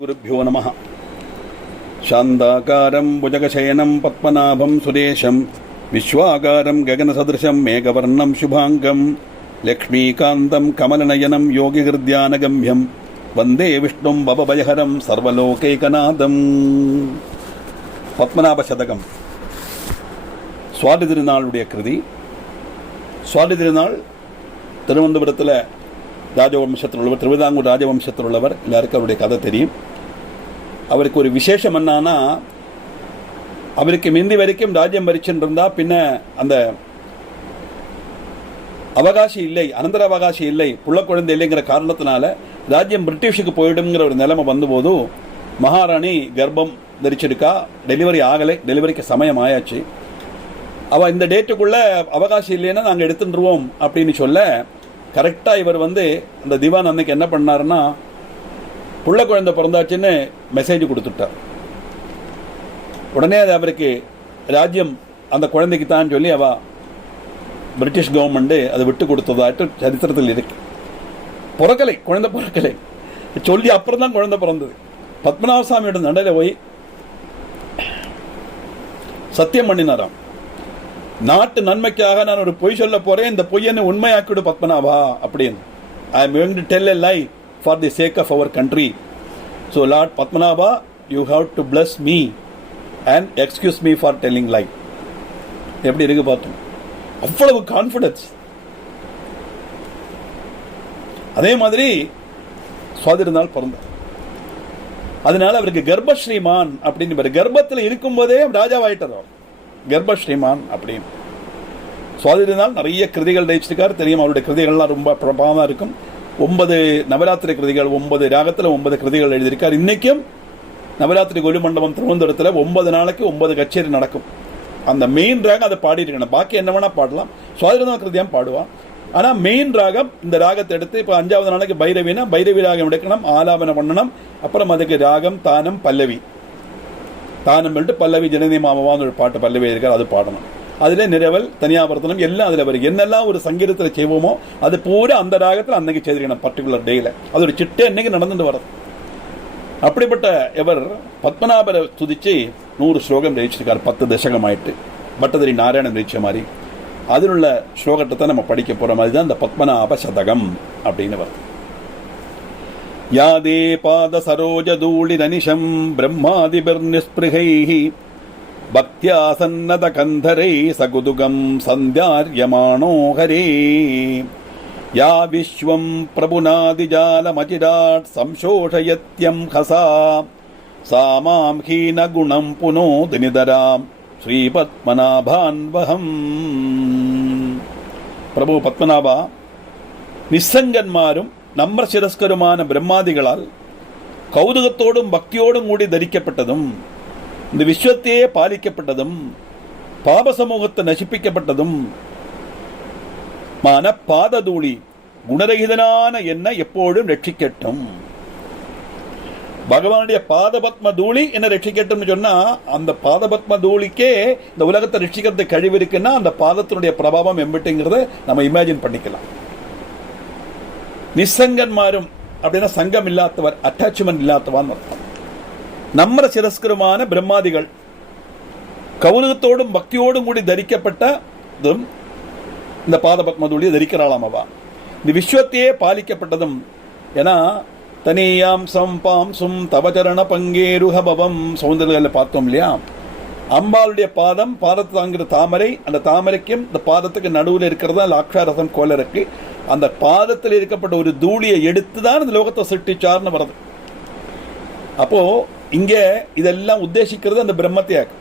गुरुभ्यो नमः। शान्ताकारं भुजगशयनं पद्मनाभं सुरेशं विश्वाकारं गगनसदृशं मेघवर्णं शुभाङ्गं लक्ष्मीकान्तं कमलनयनं योगिहृद्यानगम्यं वन्दे विष्णुं भवभयहरं सर्वलोकैकनाथं। பத்மநாப சதகம் சுவாதி திருநாளுடைய கிருதி. சுவாதி திருநாள் திருவனந்தபுரத்தில் ராஜவம்சத்தில் உள்ளவர், திருவிதாங்கூர் ராஜவம்சத்தில் உள்ளவர். எல்லாருக்கும் அவருடைய கதை தெரியும். அவருக்கு ஒரு விசேஷம் என்னன்னா, அவருக்கு முந்தி வரைக்கும் ராஜ்யம் பரிச்சுன்னு இருந்தா, பின்ன அந்த அவகாசி இல்லை, அனந்தர அவகாசி இல்லை, புள்ள குழந்தை இல்லைங்கிற காரணத்தினால ராஜ்யம் பிரிட்டிஷுக்கு போயிடுங்கிற ஒரு நிலைமை வந்தபோது மகாராணி கர்ப்பம் தரிச்சிருக்கா. டெலிவரி ஆகலை, டெலிவரிக்கு சமயம் ஆயாச்சு. அவள் இந்த டேட்டுக்குள்ள அவகாசி இல்லைன்னா நாங்கள் எடுத்துருவோம் அப்படின்னு சொல்ல, கரெக்டாக இவர் அந்த திவான் அன்னைக்கு என்ன பண்ணாருன்னா, புள்ள குழந்தை பிறந்தாச்சுன்னு மெசேஜ் கொடுத்துட்டார். உடனே அது அவருக்கு ராஜ்யம் அந்த குழந்தைக்கு தான் சொல்லி பிரிட்டிஷ் கவர்மெண்ட் அதை விட்டு கொடுத்ததாட்டு சரித்திரத்தில் இருக்கு. பிறக்கலை, குழந்தை பிறக்கலை சொல்லி அப்புறம் தான் குழந்தை பிறந்தது. பத்மநாப சாமியோட நடையில போய் சத்தியம் பண்ணினாராம், நாட்டு நன்மைக்காக நான் ஒரு பொய் சொல்ல போறேன், இந்த பொய்யனை உண்மையாக்கிடு பத்மநாபா அப்படின்னு. ஐ am going to tell a lie for the sake of our country. So Lord Padmanabha, you have to bless me and excuse me for telling lie. எப்படி இருக்கு பார்த்தோம், அவ்வளவு கான்ஃபிடன்ஸ். அதே மாதிரி சுவாதிருந்தால் பிறந்தார். அதனால அவருக்கு கர்ப்பஸ்ரீமான் அப்படின்னு கர்ப்பத்தில் இருக்கும் போதே ராஜாவாயிட்டார். கர்ப்பஸ்ரீமான் அப்படின்னு சுவாதிருந்தால் நிறைய கிருதிகள் ரசிச்சிருக்கார். தெரியும், அவருடைய கிருதிகள்லாம் ரொம்ப பிரபலமாக இருக்கும். 9 நவராத்திரி கிருதிகள், 9 ராகத்தில் 9 கிருதிகள் எழுதியிருக்கார். இன்னைக்கும் நவராத்திரி கொலு மண்டபம் திருவனந்தபுரத்தில் 9 நாளைக்கு 9 கச்சேரி நடக்கும். அந்த மெயின் ராகம் அதை பாடிட்டு இருக்கணும். பாக்கி என்ன வேணா பாடலாம், சுவாதிருந்தால் கிருதியாம் பாடுவான். ஆனால் மெயின் ராகம் இந்த ராகத்தை எடுத்து இப்போ 5வது நாளைக்கு பைரவினா பைரவி ராகம் எடுக்கணும், ஆலாபனை பண்ணணும். அப்புறம் அதுக்கு ராகம், தானம், பல்லவி. தானம் பண்ணிட்டு பல்லவி ஜனனி மாமாவான்னு ஒரு பாட்டு பல்லவி இருக்கார், அது பாடணும். அதிலே நிரவல், தனியாபர்த்தனம் எல்லாம் அதில் வரும். என்னெல்லாம் ஒரு சங்கீதத்தில் செய்வோமோ அது பூரா அந்த ராகத்தில் அன்னைக்கு செய்திருக்கணும், பர்டிகுலர் டேயில். அது ஒரு சிட்டை இன்னைக்கு நடந்துட்டு வர்றது. அப்படிப்பட்ட இவர் பத்மநாபரை துதிச்சு 100 ஸ்லோகம் ரசிச்சிருக்கார். 10 தசகம் ஆயிட்டு பட்டதிரி நாராயணன் ரசிச்ச மாதிரி. அதில் உள்ள ஸ்லோகத்தை தான் நம்ம படிக்க போற மாதிரி தான் இந்த பத்மநாப சதகம் அப்படின்னு வருது. யாதே பாத சரோஜ தூளி ரனிஷம் பிரம்மாதிபிர்நிஸ்பிருகைஹி பக்தியாசன்னத கந்தரை சகுதுகம் சந்தியார்யமாணோ ஹரே. யா விஸ்வம் பிரபுநாதிஜாலமஜிராட் சம்சோஷயத்யம் ஹசா சாமாம் ஹீன குணம் புனோதி நிதராம் ஸ்ரீபத்மநாபான்வகம். பிரபு பத்மநாபா, நிசங்கன்மாரும் நம்ரசிரஸ்கருமான பிரம்மாதிகளால் கௌதுகத்தோடும் பக்தியோடும் கூடி தரிக்கப்பட்டதும், இந்த விஸ்வத்தையே பாலிக்கப்பட்டதும், பாப சமூகத்தை நசிப்பிக்கப்பட்டதும் மான பாததூளி குணரகிதனான என்ன எப்போதும் ரட்சிக்கட்டும். பகவானுடைய பாதபத்ம தூளி என்ன ரட்சிக்கட்டும் சொன்னா, அந்த பாதபத்ம தூளிக்கே இந்த உலகத்தை ரட்சிக்கிறது கழிவு இருக்குன்னா அந்த பாதத்தினுடைய பிரபாவம் எம்பிட்டுங்கிறத நம்ம இமேஜின் பண்ணிக்கலாம். நிசங்கன்மாரும் அப்படின்னா சங்கம் இல்லாதவர், அட்டாச்மெண்ட் இல்லாதவான் அர்த்தம். நம்மர சிரஸ்கரமான பிரம்மாதிகள் கௌரவத்தோடும் பக்தியோடும் கூடி தரிக்கப்பட்டதும் இந்த பாதபத்மதூளியை தரிக்கிறாளாம். அவா இந்த விஸ்வத்தையே பாலிக்கப்பட்டதும். ஏன்னா தனியாம் சம்பாம் சும் தவச்சரண பங்கேருஹபவம் சௌந்தர்யில பார்த்தோம் இல்லையா, அம்பாளுடைய பாதம், பாதத்தை தாங்கிற தாமரை, அந்த தாமரைக்கும் இந்த பாதத்துக்கு நடுவில் இருக்கிறதா லாக்ஷாரசம் கோல இருக்கு. அந்த பாதத்தில் இருக்கப்பட்ட ஒரு தூளியை எடுத்து தான் இந்த லோகத்தை சிருஷ்டிச்சார்னு வருது. அப்போ இங்க இதெல்லாம் உத்தேசிக்கிறது அந்த பிரம்மத்தையாக்கு.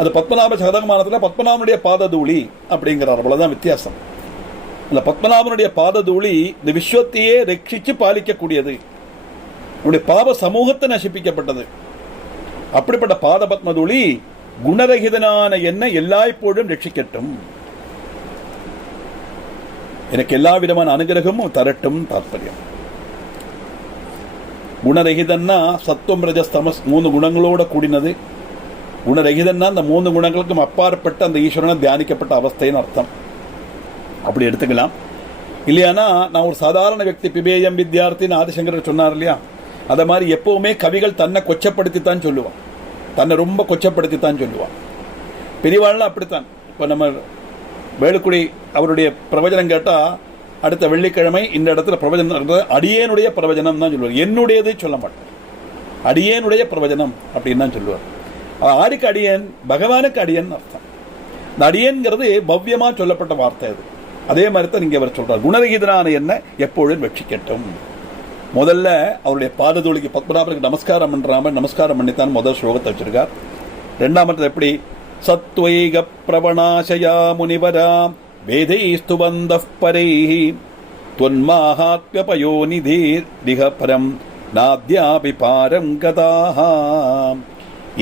அது பத்மநாப சதகமானத்தில் பத்மநாபனுடைய பாததூளி அப்படிங்கிறார். அவ்வளவுதான் வித்தியாசம். அந்த பத்மநாபனுடைய பாததூளி இந்த விஸ்வத்தையே ரட்சிச்சு பாலிக்கக்கூடியது, அவருடைய பாப சமூகத்தை நசிப்பிக்கப்பட்டது. அப்படிப்பட்ட பாத பத்மதூளி குணரகிதனான என்ன எல்லா இப்போதும் ரட்சிக்கட்டும், எனக்கு எல்லா விதமான அனுகிரகமும் தரட்டும் தாற்பயம். குணரகிதன்னா சத்துவம் ரஜஸ் தமஸ் 3 குணங்களோட கூடினது. குணரகிதன்னா அந்த 3 குணங்களுக்கும் அப்பாற்பட்ட அந்த ஈஸ்வரனை தியானிக்கப்பட்ட அவஸ்தைன்னு அர்த்தம். அப்படி எடுத்துக்கலாம். இல்லையானா நான் ஒரு சாதாரண வியக்தி, பிபேயம் வித்யார்த்தின்னு ஆதிசங்கரர் சொன்னார் இல்லையா, அதை மாதிரி எப்பவுமே கவிகள் தன்னை கொச்சப்படுத்தித்தான் சொல்லுவான், தன்னை ரொம்ப கொச்சப்படுத்தித்தான் சொல்லுவான். பெரியவாள்லாம் அப்படித்தான். இப்போ நம்ம வேலுக்குடி அவருடைய பிரவச்சனம் கேட்டால் அடுத்த வெள்ளிக்கிழமை இந்த இடத்துல பிரவச்சனம் அடியேனுடைய பிரவச்சனம் தான் சொல்லுவார், என்னுடையதை சொல்ல மாட்டார். அடியேனுடைய பிரவச்சனம் அப்படின்னு தான் சொல்லுவார். ஆருக்கு அடியன்? பகவானுக்கு அடியன் அர்த்தம். இந்த அடியன்கிறது பவ்யமா சொல்லப்பட்ட வார்த்தை அது. அதே மாதிரி தான் இங்கே அவர் சொல்றார், குணரகிதனான என்ன எப்பொழுதும் வெற்றிக்கட்டும். முதல்ல அவருடைய பாததூளிக்கு பத்மநாபருக்கு நமஸ்காரம் பண்றாம நமஸ்காரம் பண்ணித்தான் முதல் ஸ்லோகத்தை வச்சிருக்கார். ரெண்டாமது எப்படி? சத்வைக பிரவணாசயா முனிவரா வேதைஸ்து பந்தః பரைஹி த்வன்மாஹாத்ம்யபயோ நிதீர்திஹ பரம் நாத்யாபி பாரம் கதாஹ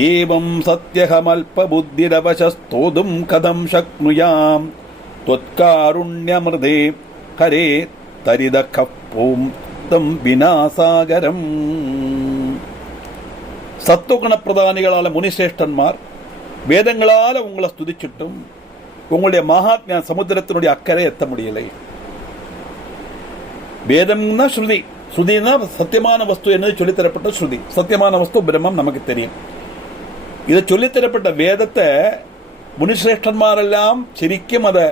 ஏவம் சத்யஹமல்பபுத்திரவசஸ்தோதும் கதம் சக்னுயாம் त्वत्कारुण्यमृदे हरे तरिदखप्पूं तं வினாசாகரம். சத்துவகுண பிரதானிகளால முனிசிரேஷ்டன்மார் வேதங்களால உங்களை ஸ்துதிச்சுட்டும் உங்களுடைய மகாத்மிய சமுத்திரத்தினுடைய அக்கறை எத்த முடியலை. வேதம்னா ஸ்ருதி, ஸ்ருதினா சத்தியமான வஸ்து என்னது சொல்லித்தரப்பட்ட ஸ்ருதி. சத்தியமான வஸ்து பிரம்மம் நமக்கு தெரியும். இதை சொல்லித்தரப்பட்ட வேதத்தை முனிசிரேஷ்டன்மாரெல்லாம் சரிக்கும் அதை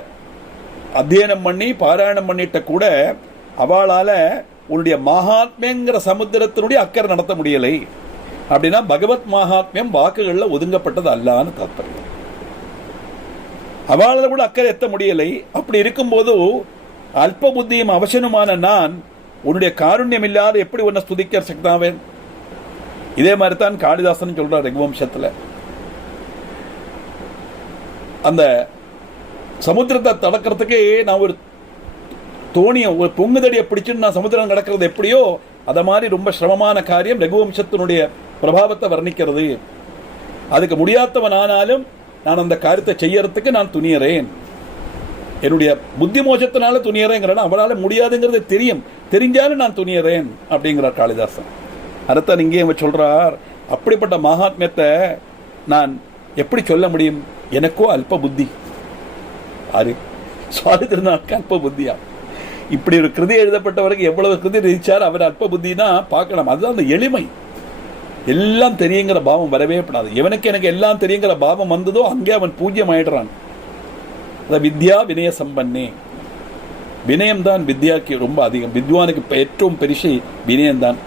அத்தியனம் பண்ணி பாராயணம் பண்ணிட்ட கூட அவளால உன்னுடைய மகாத்மியங்கிற சமுத்திரத்தினுடைய அக்கறை நடத்த முடியலை. அப்படின்னா பகவத் மகாத்மியம் வாக்குகள்ல ஒதுங்கப்பட்டது அல்லான்னு தாற்பயம். அவளால கூட அக்கறை எத்த முடியலை. அப்படி இருக்கும்போது அல்ப புத்தியும் அவசனுமான நான் உன்னுடைய காருண்யம் இல்லாத எப்படி உன்னை ஸ்துதிக்க சக்தாவேன்? இதே மாதிரி தான் காளிதாசன் சொல்றார் ரகுவம்சத்துல. அந்த சமுத்திரத்தை தடக்கிறதுக்கு நான் ஒரு தோணியை ஒரு பொங்குதடியை பிடிச்சுன்னு நான் சமுத்திரம் கடக்கிறது எப்படியோ அதை மாதிரி ரொம்ப சிரமமான காரியம் ரகுவம்சத்தினுடைய பிரபாவத்தை வர்ணிக்கிறது. அதுக்கு முடியாதவன் ஆனாலும் நான் அந்த காரியத்தை செய்யறதுக்கு நான் துணியறேன். என்னுடைய புத்தி மோசத்தினால துணியறேங்கிறேன். அவளால் முடியாதுங்கிறது தெரியும், தெரிஞ்சாலும் நான் துணியறேன் அப்படிங்கிறார் காளிதாசன். அதைத்தான் இங்கேயும் சொல்றார். அப்படிப்பட்ட மகாத்மியத்தை நான் எப்படி சொல்ல முடியும்? எனக்கோ அல்ப புத்தி. ஆறு சுவாமி திருநாளுக்கு அல்ப புத்தியா? இப்படி ஒரு கிருதி எழுதப்பட்டவருக்கு எவ்வளவு கிருதி ரசிச்சார் அவர். அல்ப புத்தினா பார்க்கலாம். அதுதான் அந்த எளிமை. எல்லாம் தெரியுங்கிற பாவம் வரவே படாது. எவனுக்கு எனக்கு எல்லாம் தெரியுங்கிற பாவம் வந்ததோ அங்கே அவன் பூஜ்யம் ஆயிடுறான். வித்யா வினய சம்பன்னே. வினயம் தான் வித்யாக்கு ரொம்ப அதிகம். வித்வானுக்கு ഏറ്റവും பெருசு வினயம்தான்.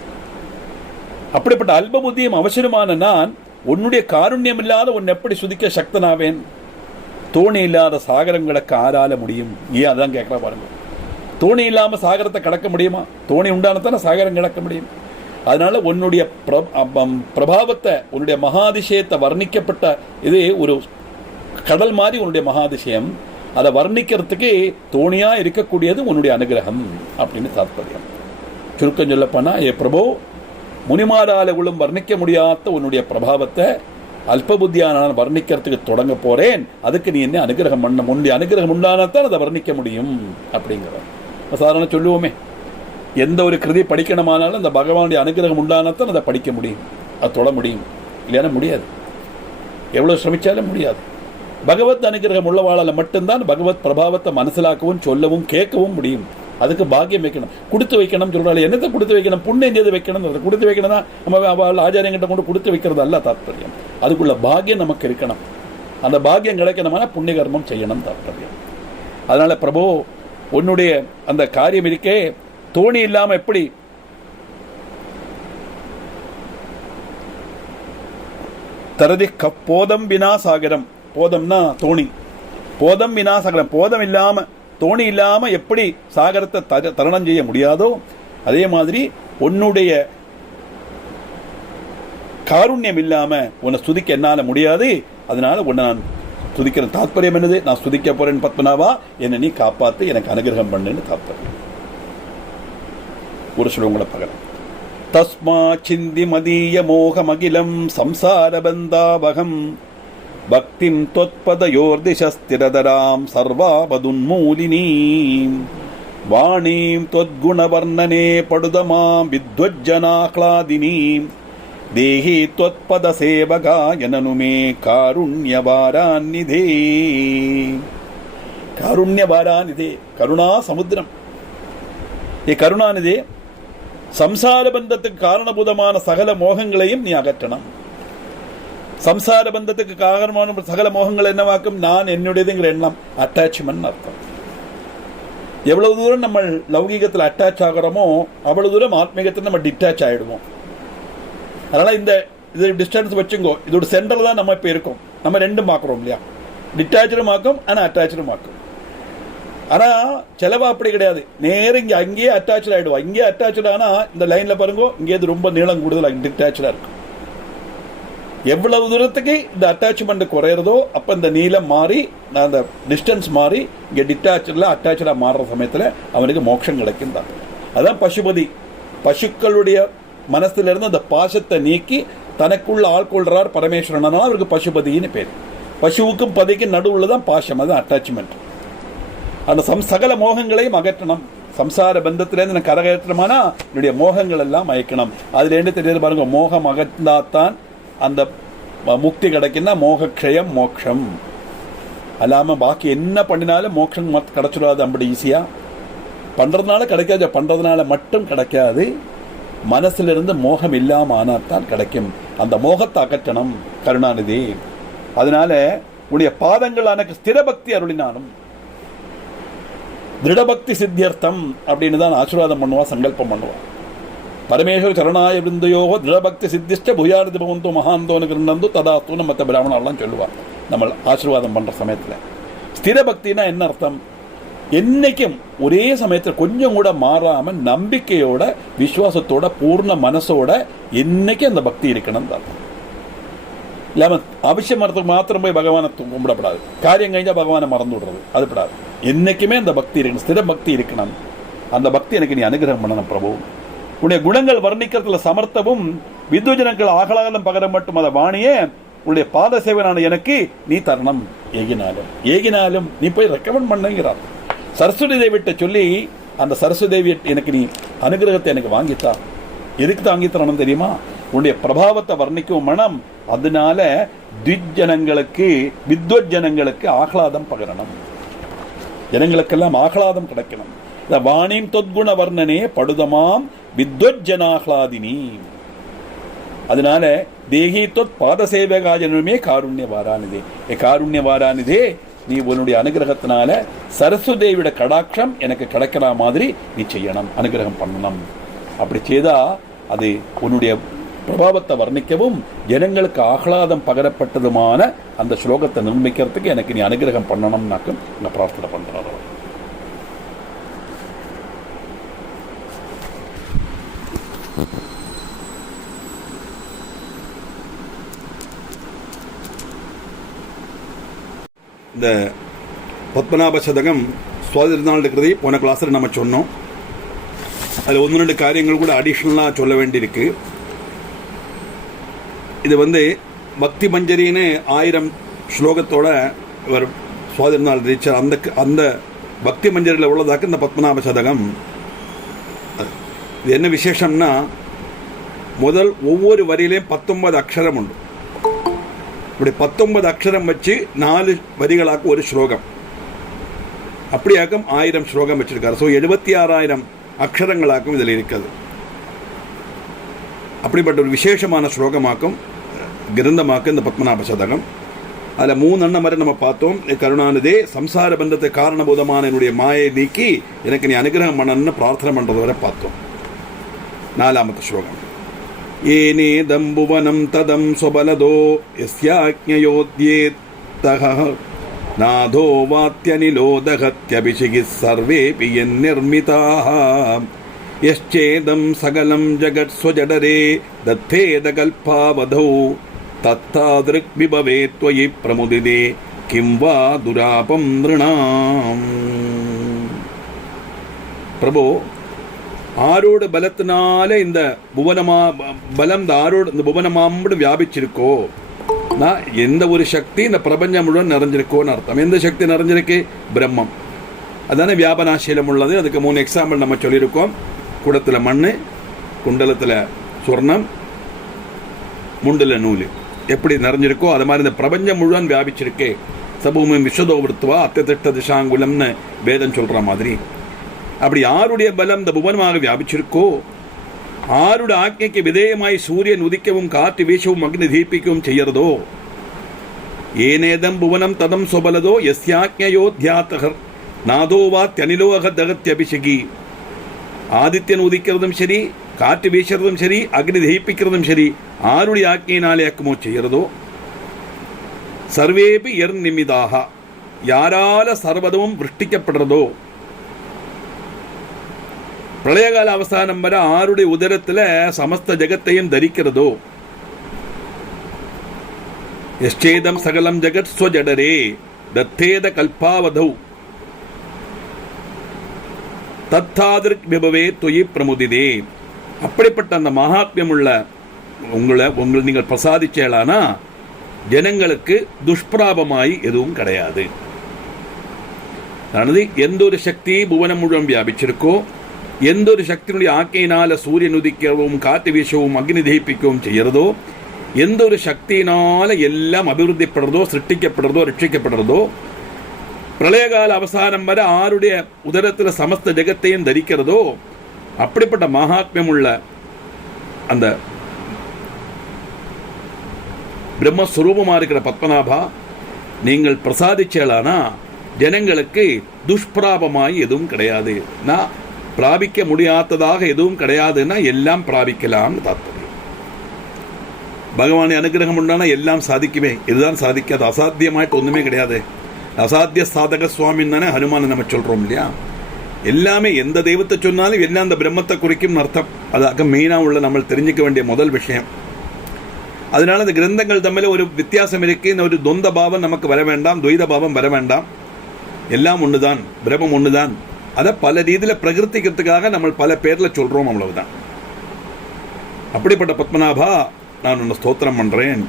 அப்படிப்பட்ட அல்ப புத்தியும் அவசரமான நான் உன்னுடைய காருண்யம் இல்லாத உன் எப்படி சுதிக்க சக்தனாவேன்? தோணி இல்லாத சாகரங்களுக்கு ஆரால முடியும்? ஏன் அதான் கேட்கற பாருங்க. தோணி இல்லாம சாகரத்தை கடக்க முடியுமா? தோணி உண்டானத்தான சாகரம் கடக்க முடியும். அதனால உன்னுடைய பிரபாவத்தை, உன்னுடைய மகாதிசயத்தை வர்ணிக்கப்பட்ட இது ஒரு கடல் மாதிரி உன்னுடைய மகாதிசயம். அதை வர்ணிக்கிறதுக்கு தோணியா இருக்கக்கூடியது உன்னுடைய அனுகிரகம் அப்படின்னு தாத்பரியம். சுருக்கம் சொல்லப்போனா, ஏ பிரபு, முனிமாராலும் வர்ணிக்க முடியாத உன்னுடைய பிரபாவத்தை அல்ப புத்தியான வர்ணிக்கிறதுக்கு தொடங்க போறேன். அதுக்கு நீ என்ன அனுகிரகம் பண்ண, உன்னுடைய அனுகிரகம் உண்டானத்தான் அதை வர்ணிக்க முடியும் அப்படிங்கிற சாதாரண சொல்லுவோமே. எந்த ஒரு கிருதி படிக்கணுமானாலும் அந்த பகவானுடைய அனுகிரகம் உண்டானத்தான் அதை படிக்க முடியும், அதை தொட முடியும். இல்லைன்னா முடியாது. எவ்வளவு சிரமிச்சாலும் முடியாது. பகவத் அனுகிரகம் உள்ளவாளால் மட்டும்தான் பகவத் பிரபாவத்தை மனசிலாக்கவும் சொல்லவும் கேட்கவும் முடியும். அதுக்கு பாக்கியம் வைக்கணும், கொடுத்து வைக்கணும் சொல்றாள். என்னத்தை கொடுத்து வைக்கணும்? புண்ணை எது வைக்கணும்? கொடுத்து வைக்கணும் தான் நம்ம ஆச்சாரியங்கிட்ட கொண்டு கொடுத்து வைக்கிறது அல்ல தாற்பயம். அதுக்குள்ள பாக்கியம் நமக்கு இருக்கணும். அந்த பாக்கியம் கிடைக்கணும்னா புண்ணிய கர்மம் செய்யணும் தாற்பயம். அதனால பிரபு, உன்னுடைய அந்த காரியம் இருக்கே, தோணி இல்லாம எப்படி தரதி போதம் வினாசாகரம். போதம்னா தோணி, போதம் வினாசாகரம். போதம் இல்லாம, தோணி இல்லாம எப்படி சாகரத்தை தரணம் செய்ய முடியாதோ அதே மாதிரி உன்னுடைய காருண்யம் இல்லாம உன்னை ஸ்துதிக்க என்னால முடியாது. அதனால உன்னை நான் ஸ்துதிக்கிற தாத்பரியம் என்னது? நான் ஸ்துதிக்க போறேன் பத்மநாபா, என்னை நீ காப்பாத்து, எனக்கு அனுகிரகம் பண்ணுன்னு தாத்பரியம். ஒரு சொல்லுவங்களை பகரம். தஸ்மா சிந்தி மதீய மோகமகிலம் சம்சார பந்தாவகம் பக்திம் त्वत्पदयोर्दिशस्थिरधरां सर्वापदुन्मूलिनीं वाणीं त्वद्गुणवर्णने पडुदमां विद्वज्जनाह्लादिनीं देहि त्वत्पदसेवकायननु मे कारुण्यवारान्निधे. कारुण्यवारानिधे, करुणा समुद्रम. ये करुणानिधे சம்சார பந்தத்துக்கு காரணபூதமான சகல மோகங்களையும் நீ அகற்றணும். சம்சார பந்தத்துக்கு காரணமான சகல மோகங்கள் என்னவாக்கும்? நான் என்னுடையதுங்கிற எண்ணம், அட்டாச்மெண்ட் அர்த்தம். எவ்வளவு தூரம் நம்ம லௌகீகத்தில் அட்டாச் ஆகிறோமோ அவ்வளவு தூரம் ஆத்மீகத்தில் நம்ம டிட்டாச் ஆகிடுவோம். அதனால இது டிஸ்டன்ஸ் வச்சுங்கோ. இதோட சென்டர் தான் நம்ம இப்போ இருக்கோம். நம்ம ரெண்டும் பார்க்குறோம் இல்லையா? டிட்டாச்சும் ஆக்கும், ஆனால் அட்டாச்சும் ஆக்கும். ஆனால் செலவா அப்படி கிடையாது. நேரம் இங்கே அங்கேயே அட்டாச்சு ஆகிடுவா. இங்கேயே அட்டாச்சு ஆனால் இந்த லைனில் பாருங்கோ, இங்கே இது ரொம்ப நீளம் கூடுதலாக டிட்டாச்சாக இருக்கும். எவ்வளவு தூரத்துக்கு இந்த அட்டாச்மெண்ட் குறையிறதோ அப்போ இந்த நீளம் மாறி, அந்த டிஸ்டன்ஸ் மாறி இங்கே டிட்டாச்சில் அட்டாச்சாக மாறுற சமயத்தில் அவனுக்கு மோட்சம் கிடைக்கும் தான். அதான் பசுபதி. பசுக்களுடைய மனசிலிருந்து அந்த பாசத்தை நீக்கி தனக்குள்ள ஆள்கொள்றார் பரமேஸ்வரன். அவருக்கு பசுபதினு பேர். பசுவுக்கும் பதிக்கும் நடுவில் தான் பாசம், அதுதான் அட்டாச்மெண்ட். அந்த சகல மோகங்களையும் அகற்றணும். சம்சார பந்தத்திலேருந்து எனக்கு கரகேற்றமானா என்னுடைய மோகங்கள் எல்லாம் அயக்கணும். அதுலேருந்து தெரியாது பாருங்க, மோகம் அகற்றாத்தான் அந்த முக்தி கிடைக்குன்னா மோகக்ஷயம் மோட்சம். அல்லாமல் பாக்கி என்ன பண்ணினாலும் மோட்சம் கிடைச்சிடாது. அப்படி ஈஸியாக பண்ணுறதுனால கிடைக்காது, பண்ணுறதுனால மட்டும் கிடைக்காது. மனசிலிருந்து மோகம் இல்லாமல் ஆனால்தான் கிடைக்கும். அந்த மோகத்தை அகற்றணும் கருணாநிதி. அதனால உடைய பாதங்கள் எனக்கு ஸ்திரபக்தி அருளினானும் திருடபக்தி சித்தியர்த்தம் அப்படின்னு தான் ஆசீர்வாதம் பண்ணுவா, சங்கல்பம் பண்ணுவா. பரமேஸ்வர சரணாய பிருந்தையோகோ திருடபக்தி சித்திஷ்ட புயாரதி பவந்தோ மகாந்தோனு கிருந்தந்து ததாத்தூன்னு மற்ற பிராமணர்லாம் சொல்லுவாள் நம்ம ஆசீர்வாதம் பண்ணுற சமயத்தில். ஸ்திரபக்தினா என்ன அர்த்தம்? என்னைக்கும் ஒரே சமயத்தில் கொஞ்சம் கூட மாறாமல் நம்பிக்கையோட விசுவாசத்தோட பூர்ண மனசோட என்னைக்கும் அந்த பக்தி இருக்கணும் தான். இல்லாமல் அவசியம் மரத்துக்கு மாத்திரம் போய் பகவானை கும்பிடப்படாது. காரியம் கழிஞ்சா பகவானை மறந்து விடுறது, அது படாது. என்னைக்குமே அந்த பக்தி இருக்கணும், ஸ்திர பக்தி இருக்கணும். அந்த பக்தி எனக்கு நீ அனுகிரகம் பண்ணணும் பிரபு. உன்னுடைய குணங்கள் வர்ணிக்கிறதுல சமர்த்தவும் வித்வஜனங்கள் ஆகலாகலம் பகரம் மட்டும் அதை வாணியே உன்னுடைய பாத சேவனான எனக்கு நீ தரணும். ஏகினாலும் நீ போய் ரெக்கமெண்ட் பண்ணுங்கிறார். சரஸ்வதி தேவிட்ட சொல்லி அந்த சரஸ்வதி தேவி எனக்கு நீ அனுகிரகத்தை எனக்கு வாங்கித்தா. எதுக்கு வாங்கி தரணும் தெரியுமா? உன்னுடைய பிரபாவத்தை வர்ணிக்கும் மனம். அதனால திஜனங்களுக்கு வித்வஜனங்களுக்கு ஆஹ்லாதம் பகரணும். ஜனங்களுக்கெல்லாம் ஆஹ்லாதம் கிடைக்கணும். இந்த வாணிம் தொத்குண வர்ணனே படுதமாம் வித்வஜனாஹ்லாதினி. அதனால தேகி தொத் பாத சேவகாஜனுமே காருண்ய வாரானிதே. காருண்ய வாரானிதே, நீ உன்னுடைய அனுகிரகத்தினால சரஸ்வதேவியோட கடாட்சம் எனக்கு கிடைக்கிற மாதிரி நீ செய்யணும், அனுகிரகம் பண்ணணும். அப்படி செய்தா அது உன்னுடைய பிரபாவத்தை வர்ணிக்கவும் ஜனங்களுக்கு ஆஹ்லாதம் பகரப்பட்டதுமான அந்த ஸ்லோகத்தை நிர்மிக்கிறதுக்கு எனக்கு நீ அனுகிரகம் பண்ணணும்னாக்கும் நான் பிரார்த்தனை பண்றாரு. இந்த பத்மநாப சதகம் சுவாதிருநாள் இருக்கிறதே போன கிளாஸில் நம்ம சொன்னோம். அதில் 1-2 காரியங்கள் கூட அடிஷ்னலாக சொல்ல வேண்டியிருக்கு. இது பக்தி மஞ்சரின்னு 1000 ஸ்லோகத்தோட இவர் சுவாதிருநாள் ரீச்சர். அந்த பக்தி மஞ்சரியில் உள்ளதாக்க இந்த பத்மநாப சதகம். இது என்ன விசேஷம்னா, முதல் ஒவ்வொரு வரியிலையும் 19 அக்ஷரம் உண்டு. இப்படி 19 அக்ஷரம் வச்சு 4 வரிகளாக்கும் ஒரு ஸ்லோகம். அப்படியாக்கும் 1000 ஸ்லோகம் வச்சிருக்காரு. ஸோ 76,000 அக்ஷரங்களாக்கும் இதில் இருக்குது. அப்படிப்பட்ட ஒரு விசேஷமான ஸ்லோகமாக்கும் கிரந்தமாக்கும் இந்த பத்மநாப சதகம். அதில் 3 மாதிரி நம்ம பார்த்தோம். கருணாநிதே, சம்சார பந்தத்தை காரணபூதமான என்னுடைய மாயை நீக்கி எனக்கு நீ அனுகிரகம் பண்ணணும்னு பிரார்த்தனை பண்ணுறது வரை பார்த்தோம். 4வது ஸ்லோகம். ஏனேதம் புவனம் ததம் சொபலதோ யஸ்யாக்ஞயோத்யேத்தஹ நாதோ வாத்யநிலோ தகத்யபிஷிகிஸ் சர்வேபி யன்னிர்மிதாஹ யஸ்சேதம் சகலம் ஜகத் ஸ்வஜடரே தத்தேதகல்பாவதௌ தத்தாத்ருக் விபவே த்வயி பிரமுதிதே கிம் வா துராபம் நிருணாம். பிரபு, ஆரோட பலத்தினால இந்த பலம் இந்த புவனமாம்படு வியாபிச்சிருக்கோ, நான் எந்த ஒரு சக்தி இந்த பிரபஞ்சம் முழுவதும் நிறைஞ்சிருக்கோன்னு அர்த்தம். எந்த சக்தி நிறைஞ்சிருக்கு? பிரம்மம். அதானே வியாபனாசீலம் உள்ளது. அதுக்கு 3 எக்ஸாம்பிள் நம்ம சொல்லியிருக்கோம். குடத்தில் மண், குண்டலத்தில் சொர்ணம், முண்டில் நூல் எப்படி நிறைஞ்சிருக்கோ அது மாதிரி இந்த பிரபஞ்சம் முழுவதும் வியாபிச்சிருக்கே. சபூமி விஸ்வதோவிருத்துவா அத்தியதிஷ்ட திசாங்குலம்னு வேதம் சொல்கிற மாதிரி அப்படி யாருடைய பலம் இந்த புவனமாக வியாபிச்சிருக்கோ ആരുടെ ആജ്ഞയ്ക്ക് വിധേയമായി സൂര്യൻ ഉദിക്കവും കാറ്റ് വീശവും അഗ്നി ദീപിക്കുകയും ചെയ്യരുതോ ഏനേദം ഭുവനം തദം സ്വബലതോ യസ്യാജ്ഞയോധ്യാതഹർ നാദോ വാത്യനിലോഹദഗത്യഭിഷകി ആദിത്യൻ ഉദിക്കുന്നതും ശരി കാറ്റ് വീശുന്നതും ശരി അഗ്നി ദഹിപ്പിക്കുന്നതും ശരി ആരുടെ ആജ്ഞയിനാലെ ആക്കുമോ ചെയ്യരുതോ സർവേപി യർനിമിതാഹ യാരാല സർവ്വതവും വൃഷ്ടിക്കപ്പെടുന്നതോ പ്രളയകാല അവസാനം വരെ ആരുടെ ഉദരത്തിലെ സമസ്ത ജഗത്തെയും ധരിக்கிறதோ യശ്ചേദം സകലം ജഗത് സ്വജഡരേ ദത്തേദ കൽപ്പാവധൗ தத்தாதிருக் விபவே தொயி பிரமுதிதே அப்படிப்பட்ட அந்த மகாத்மியமுள்ள உங்களை நீங்கள் பிரசாதிச்சேளானா ஜனங்களுக்கு துஷ்பிராபமாய் எதுவும் கிடையாது. அதாவது எந்த ஒரு சக்தி புவனம் முழுவதும் வியாபிச்சிருக்கோ எந்த ஒரு சக்தியினுடைய ஆக்கையினால சூரியன் உதிக்கவும் காற்று வீசவும் அக்னி தகிப்பிக்கவும் செய்யறதோ எந்த ஒரு சக்தியினால எல்லாம் அபிவிருத்திப்படுறதோ சிருஷ்டிக்கப்படுறதோ ரட்சிக்கப்படுறதோ பிரளயகால அவசானம் வரை ஆருடைய உதரத்தில் சமஸ்த ஜெகத்தையும் தரிக்கிறதோ அப்படிப்பட்ட மகாத்மியம் உள்ள அந்த பிரம்மஸ்வரூபமாக இருக்கிற பத்மநாபா நீங்கள் பிரசாதிச்சேளானா ஜனங்களுக்கு துஷ்பிராபமாய் எதுவும் கிடையாது. நான் பிராபிக்க முடியாததாக எதுவும் கிடையாதுன்னா எல்லாம் பிராபிக்கலாம்னு தாத்பரியம். பகவானை அனுகிரகம் உண்டானா எல்லாம் சாதிக்குமே. இதுதான் சாதிக்காது, அசாத்தியமாயிட்டு ஒன்றுமே கிடையாது. அசாத்திய சாதக சுவாமின்னு தானே ஹனுமான் நம்ம சொல்கிறோம் இல்லையா. எல்லாமே எந்த தெய்வத்தை சொன்னாலும் எல்லாம் அந்த பிரம்மத்தை குறிக்கும் அர்த்தம். அதாக மெயினாக உள்ள நம்ம தெரிஞ்சிக்க வேண்டிய முதல் விஷயம். அதனால அந்த கிரந்தங்கள் தம்மில் ஒரு வித்தியாசம் இருக்கு. இந்த ஒரு தொந்த பாவம் நமக்கு வர வேண்டாம், துவைத பாவம் வர வேண்டாம். எல்லாம் ஒன்று தான், பிரம்மம் ஒன்று தான். அதை பல ரீதியில் பிரகிருத்திக்கிறதுக்காக நம்ம பல பேரில் சொல்கிறோம், அவ்வளவுதான். அப்படிப்பட்ட பத்மநாபா நான் உன்னை ஸ்தோத்திரம் பண்ணுறேன்.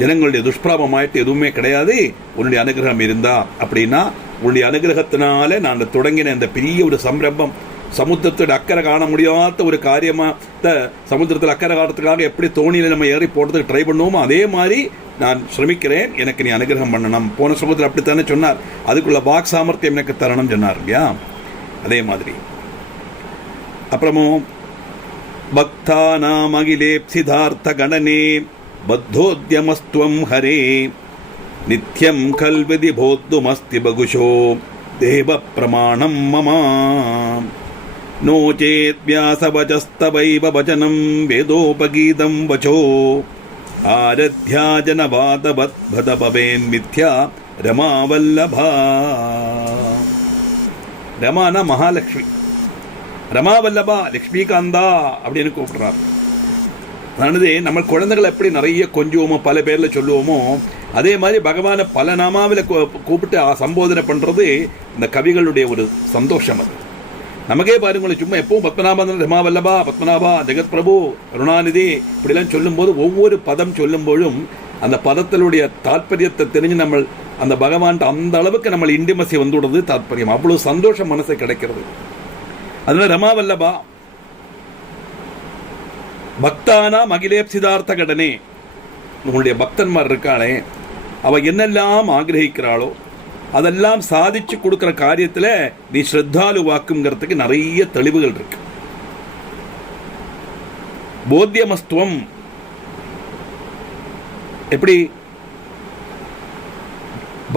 ஜனங்களுடைய துஷ்பிராபமாயிட்டு எதுவுமே கிடையாது. உன்னுடைய அனுகிரகம் இருந்தா அப்படின்னா உன்னுடைய அனுகிரகத்தினால நான் தொடங்கின இந்த பெரிய ஒரு சம்பிரம்பம், சமுத்திரத்தோட அக்கறை காண முடியாத ஒரு காரியமாக சமுத்திரத்தில் அக்கறை காணத்துக்காக எப்படி தோணியில் நம்ம ஏறி போடுறதுக்கு ட்ரை பண்ணுவோமோ அதே மாதிரி நான் சிரமிக்கிறேன். எனக்கு நீ அனுகிரகம் பண்ணணும். போன சமுத்திரம் அப்படித்தானே சொன்னார். அதுக்குள்ள வாக் சாமர்த்தியம் எனக்கு தரணும் சொன்னார் இல்லையா. அதே மாதிரி அப்புறமும் பக்தானாம் அகிலேப்சிதார்த்த கணனே பத்தோத்யமஸ்துவம் ஹரே நித்யம் கல்விதி போத்துமஸ்தி பகுஷோ தேவ பிரமாணம் மமா நோ சேத் வியாசவசஸ்தவைவ வசனம் வேதோபகீதம் வச்சோ ஆரத்யா ஜனவாதவத் பதபவேன் மித்யா ரமாவல்லபா. ரமானா மகாலட்சுமி, ரமாவல்லபா லக்ஷ்மிகாந்தா அப்படின்னு கூப்பிடுறார். அதாவது நம்ம குழந்தைகளை எப்படி நிறைய கொஞ்சுவோமோ பல பேரில் சொல்லுவோமோ அதே மாதிரி பகவானை பல நாமாவில் கூப்பிட்டு சம்போதனை பண்ணுறது இந்த கவிகளுடைய ஒரு சந்தோஷம். அது நமக்கே பாருங்களேன், சும்மா எப்பவும் பத்மநாபன் ரமாவல்லபா பத்மநாபா ஜெகத் பிரபு கருணாநிதி இப்படிலாம் சொல்லும்போது ஒவ்வொரு பதம் சொல்லும்போதும் அந்த பதத்தினுடைய தாற்பயத்தை தெரிஞ்சு நம்ம அந்த பகவான் அந்த அளவுக்கு நம்ம இன்டிமசி வந்து விடுறது தாற்பயம். அவ்வளவு சந்தோஷம் மனசை கிடைக்கிறது. அதனால ரமாவல்லபா பக்தானா மகிலேப்சிதார்த்த கடனே. உங்களுடைய பக்தன்மார் இருக்காளே அவ என்னெல்லாம் ஆகிரகிக்கிறாளோ அதெல்லாம் சாதிச்சு கொடுக்கிற காரியத்தில் நீ ஸ்ரத்தாலு வாக்குங்கிறதுக்கு நிறைய தெளிவுகள் இருக்கு. போத்தியமஸ்துவம் எப்படி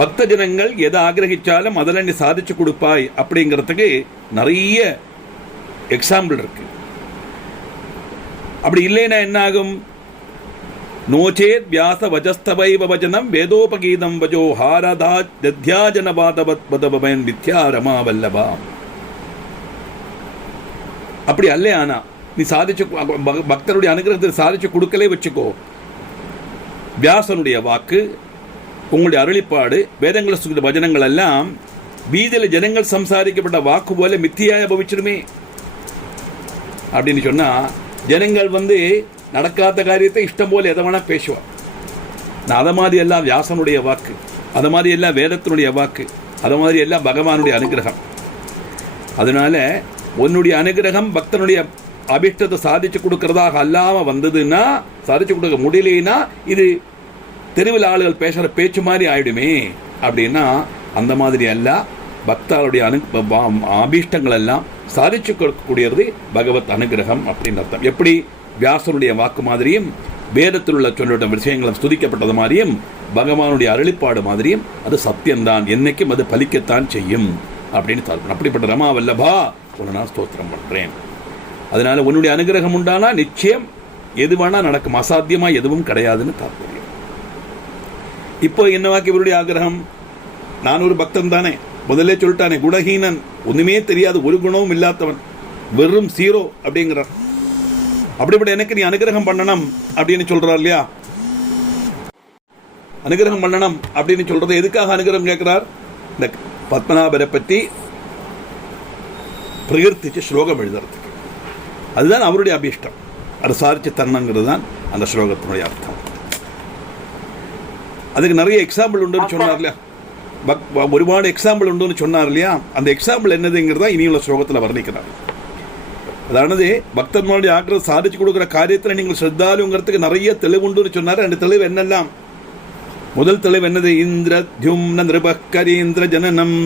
பக்த ஜனங்கள் எதை ஆகிரகிச்சாலும் அதில் நீ சாதிச்சு கொடுப்பாய் அப்படிங்கிறதுக்கு நிறைய எக்ஸாம்பிள் இருக்கு. அப்படி இல்லைன்னா என்ன ஆகும்? நோச்சேத் வியாச வஜஸ்தவைவ வஜனம் வேதோபகீதம் வஜோ ஹாரதா தத்யாஜனவாதவத் பதபவன் வித்யா ரமாவல்லபா. அப்படி அல்ல, ஆனா நீ சாதிச்சு பக்தருடைய அனுகிரகத்தை சாதிச்சு கொடுக்கலே வச்சுக்கோ. வியாசனுடைய வாக்கு, உங்களுடைய அருளிப்பாடு, வேதங்களை சொல்கிற வஜனங்கள் எல்லாம் வீதியில் ஜனங்கள் சம்சாரிக்கப்பட்ட வாக்கு போல மித்தியாய பவிச்சிருமே அப்படின்னு சொன்னா ஜனங்கள் நடக்காத காரியத்தை இஷ்டம் போல எதை வேணா பேசுவார். நான் அதை மாதிரி எல்லாம் வியாசனுடைய வாக்கு, அதை மாதிரி எல்லாம் வேதத்தினுடைய வாக்கு, அதை மாதிரி எல்லாம் பகவானுடைய அனுகிரகம். அதனால உன்னுடைய அனுகிரகம் பக்தனுடைய அபிஷ்டத்தை சாதிச்சு கொடுக்கறதாக அல்லாம வந்ததுன்னா, சாதிச்சு கொடுக்க முடியலன்னா இது தெருவில் ஆளுகள் பேசுற பேச்சு மாதிரி ஆயிடுமே அப்படின்னா அந்த மாதிரி அல்ல. பக்தருடைய அபீஷ்டங்கள் எல்லாம் சாதிச்சு கொடுக்கக்கூடியது பகவத் அனுகிரகம் அப்படின்னு அர்த்தம். எப்படி வியாசனுடைய வாக்கு மாதிரியும் வேதத்தில் உள்ள சொல்லிட விஷயங்களும் ஸ்துதிக்கப்பட்டது மாதிரியும் பகவானுடைய அருளிப்பாடு மாதிரியும் அது சத்தியம்தான், என்னைக்கும் அது பலிக்கத்தான் செய்யும் அப்படின்னு தாழ்ப்பணும். அப்படிப்பட்ட ரமா வல்லபா உன்னை நான் ஸ்தோத்திரம் பண்றேன். அதனால உன்னுடைய அனுகிரகம் உண்டானா நிச்சயம் எது வேணா நடக்கும், அசாத்தியமா எதுவும் கிடையாதுன்னு தாற்பயம். இப்போ என்னவாக்கி இவருடைய ஆகிரகம், நான் ஒரு பக்தன் தானே, முதல்ல சொல்லிட்டானே, குணஹீனன், ஒண்ணுமே தெரியாது, ஒரு குணமும் இல்லாதவன், வெறும் சீரோ அப்படிங்கிறார். அப்படிப்பட்ட எனக்கு நீ அனுகிரகம் பண்ணணும் அப்படின்னு சொல்றார் இல்லையா. அனுகிரகம் பண்ணணும் அப்படின்னு சொல்றது எதுக்காக அனுகிரகம் கேட்கிறார்? இந்த பத்மநாபரை பற்றி பிரகீர்த்திச்சு ஸ்லோகம் எழுதுறதுக்கு. அதுதான் அவருடைய அபீஷ்டம், அது சாதிச்சு தரணுங்கிறது தான் அந்த ஸ்லோகத்தினுடைய அர்த்தம். அதுக்கு நிறைய எக்ஸாம்பிள் உண்டுன்னு சொன்னார் இல்லையா, ஒருபாடு எக்ஸாம்பிள் உண்டுன்னு சொன்னார் இல்லையா. அந்த எக்ஸாம்பிள் என்னதுங்கிறதா இனியுள்ள ஸ்லோகத்தில் வர்ணிக்கிறார். அதானது பக்தர்களுடைய ஆக்கிரம் சாதிச்சு கொடுக்குற காரியத்தில் நீங்கள் ஸ்ரத்தாலுங்கிறதுக்கு நிறைய தெளிவுண்டுன்னு சொன்னார். அந்த தெளிவு என்னெல்லாம்? முதல் தெளிவு என்னது? இந்திரத்யும்ன நிருபக்கரீந்திர ஜனனம்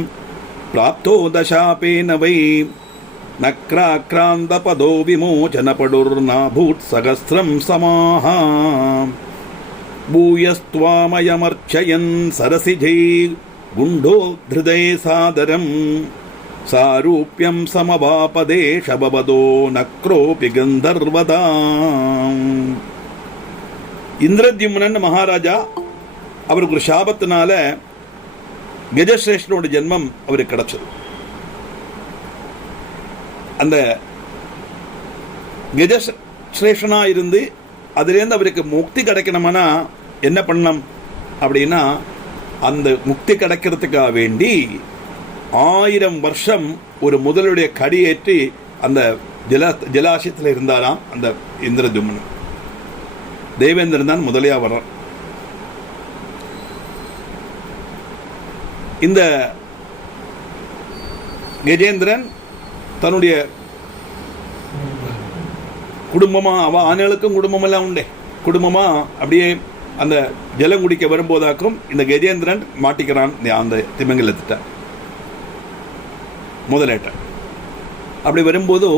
பிராப்தோ தசாபேன வை நக்ராக்ராந்த பதோ விமோசனபடுர்நாபூத் சகஸ்ரம் சமாஹா பூயஸ்த்வாமயமர்ச்சயன் சரசிஜை குண்டோ திருதே சாதரம் சாரூப்யம் சமவாபதே ஷபவதோ நக்ரோபி கந்தர்வதாம். இந்திரத்யும்னன் மகாராஜா, அவருக்கு ஒரு சாபத்தினால கஜஸ்ரேஷ்டனோட ஜென்மம் அவருக்கு கிடைச்சது. அந்த கஜஸ்ரேஷ்டனா இருந்து அதுலேருந்து அவருக்கு முக்தி கிடைக்கணும்னா என்ன பண்ணணும் அப்படின்னா, அந்த முக்தி கிடைக்கிறதுக்காக வேண்டி 1000 வருஷம் ஒரு முதலுடைய கடியேற்றி அந்த ஜலாசயத்தில் இருந்தாராம் அந்த இந்திரத்யும்னன். தேவேந்திரன் தான் முதலியா வர்றான். இந்த கஜேந்திரன் தன்னுடைய குடும்பமா, அவ ஆணைகளுக்கும் குடும்பமெல்லாம் உண்டே, குடும்பமா அப்படியே அந்த ஜலம் குடிக்க வரும்போதாக்கும் இந்த கஜேந்திரன் மாட்டிக்கிறான் அந்த திமிங்கலத்திட்ட முதலேட்ட. அப்படி வரும்போது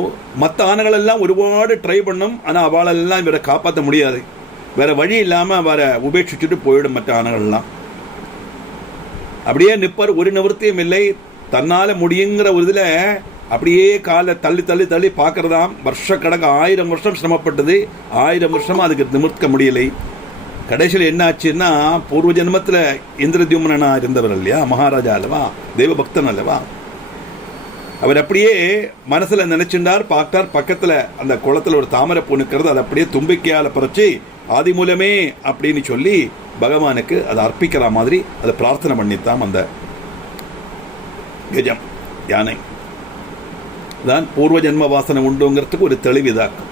மற்ற ஆணைகள் எல்லாம் ஒருபாடு ட்ரை பண்ணும், ஆனால் அவளெல்லாம் இவரை காப்பாற்ற முடியாது. வேற வழி இல்லாமல் அவரை உபேட்சிச்சுட்டு போயிடும் மற்ற ஆணைகள்லாம். அப்படியே நிற்பர், ஒரு நிவர்த்தியும் இல்லை, தன்னால் முடியுங்கிற ஒரு இதில் அப்படியே காலை தள்ளி தள்ளி தள்ளி பார்க்கறதாம். வருஷக்கணக்கு 1000 வருஷம் சிரமப்பட்டது, 1000 வருஷமா அதுக்கு நிமிர்க்க முடியலை. கடைசியில் என்ன ஆச்சுன்னா, பூர்வ ஜென்மத்தில் இந்திரத்யும்னனா இருந்தவர் இல்லையா, மகாராஜா அல்லவா, தெய்வ பக்தன் அல்லவா, அவர் அப்படியே மனசில் நினைச்சுட்டார். பார்த்தார் பக்கத்தில் அந்த குளத்தில் ஒரு தாமரை பூ நிற்கிறது, அதை அப்படியே தும்பிக்கையால் பறிச்சு ஆதி மூலமே அப்படின்னு சொல்லி பகவானுக்கு அதை அர்ப்பிக்கிற மாதிரி அதை பிரார்த்தனை பண்ணித்தான் அந்த கஜம் யானை. தான் பூர்வ ஜென்ம வாசனை உண்டுங்கிறதுக்கு ஒரு தெளிவிதாக்கும்.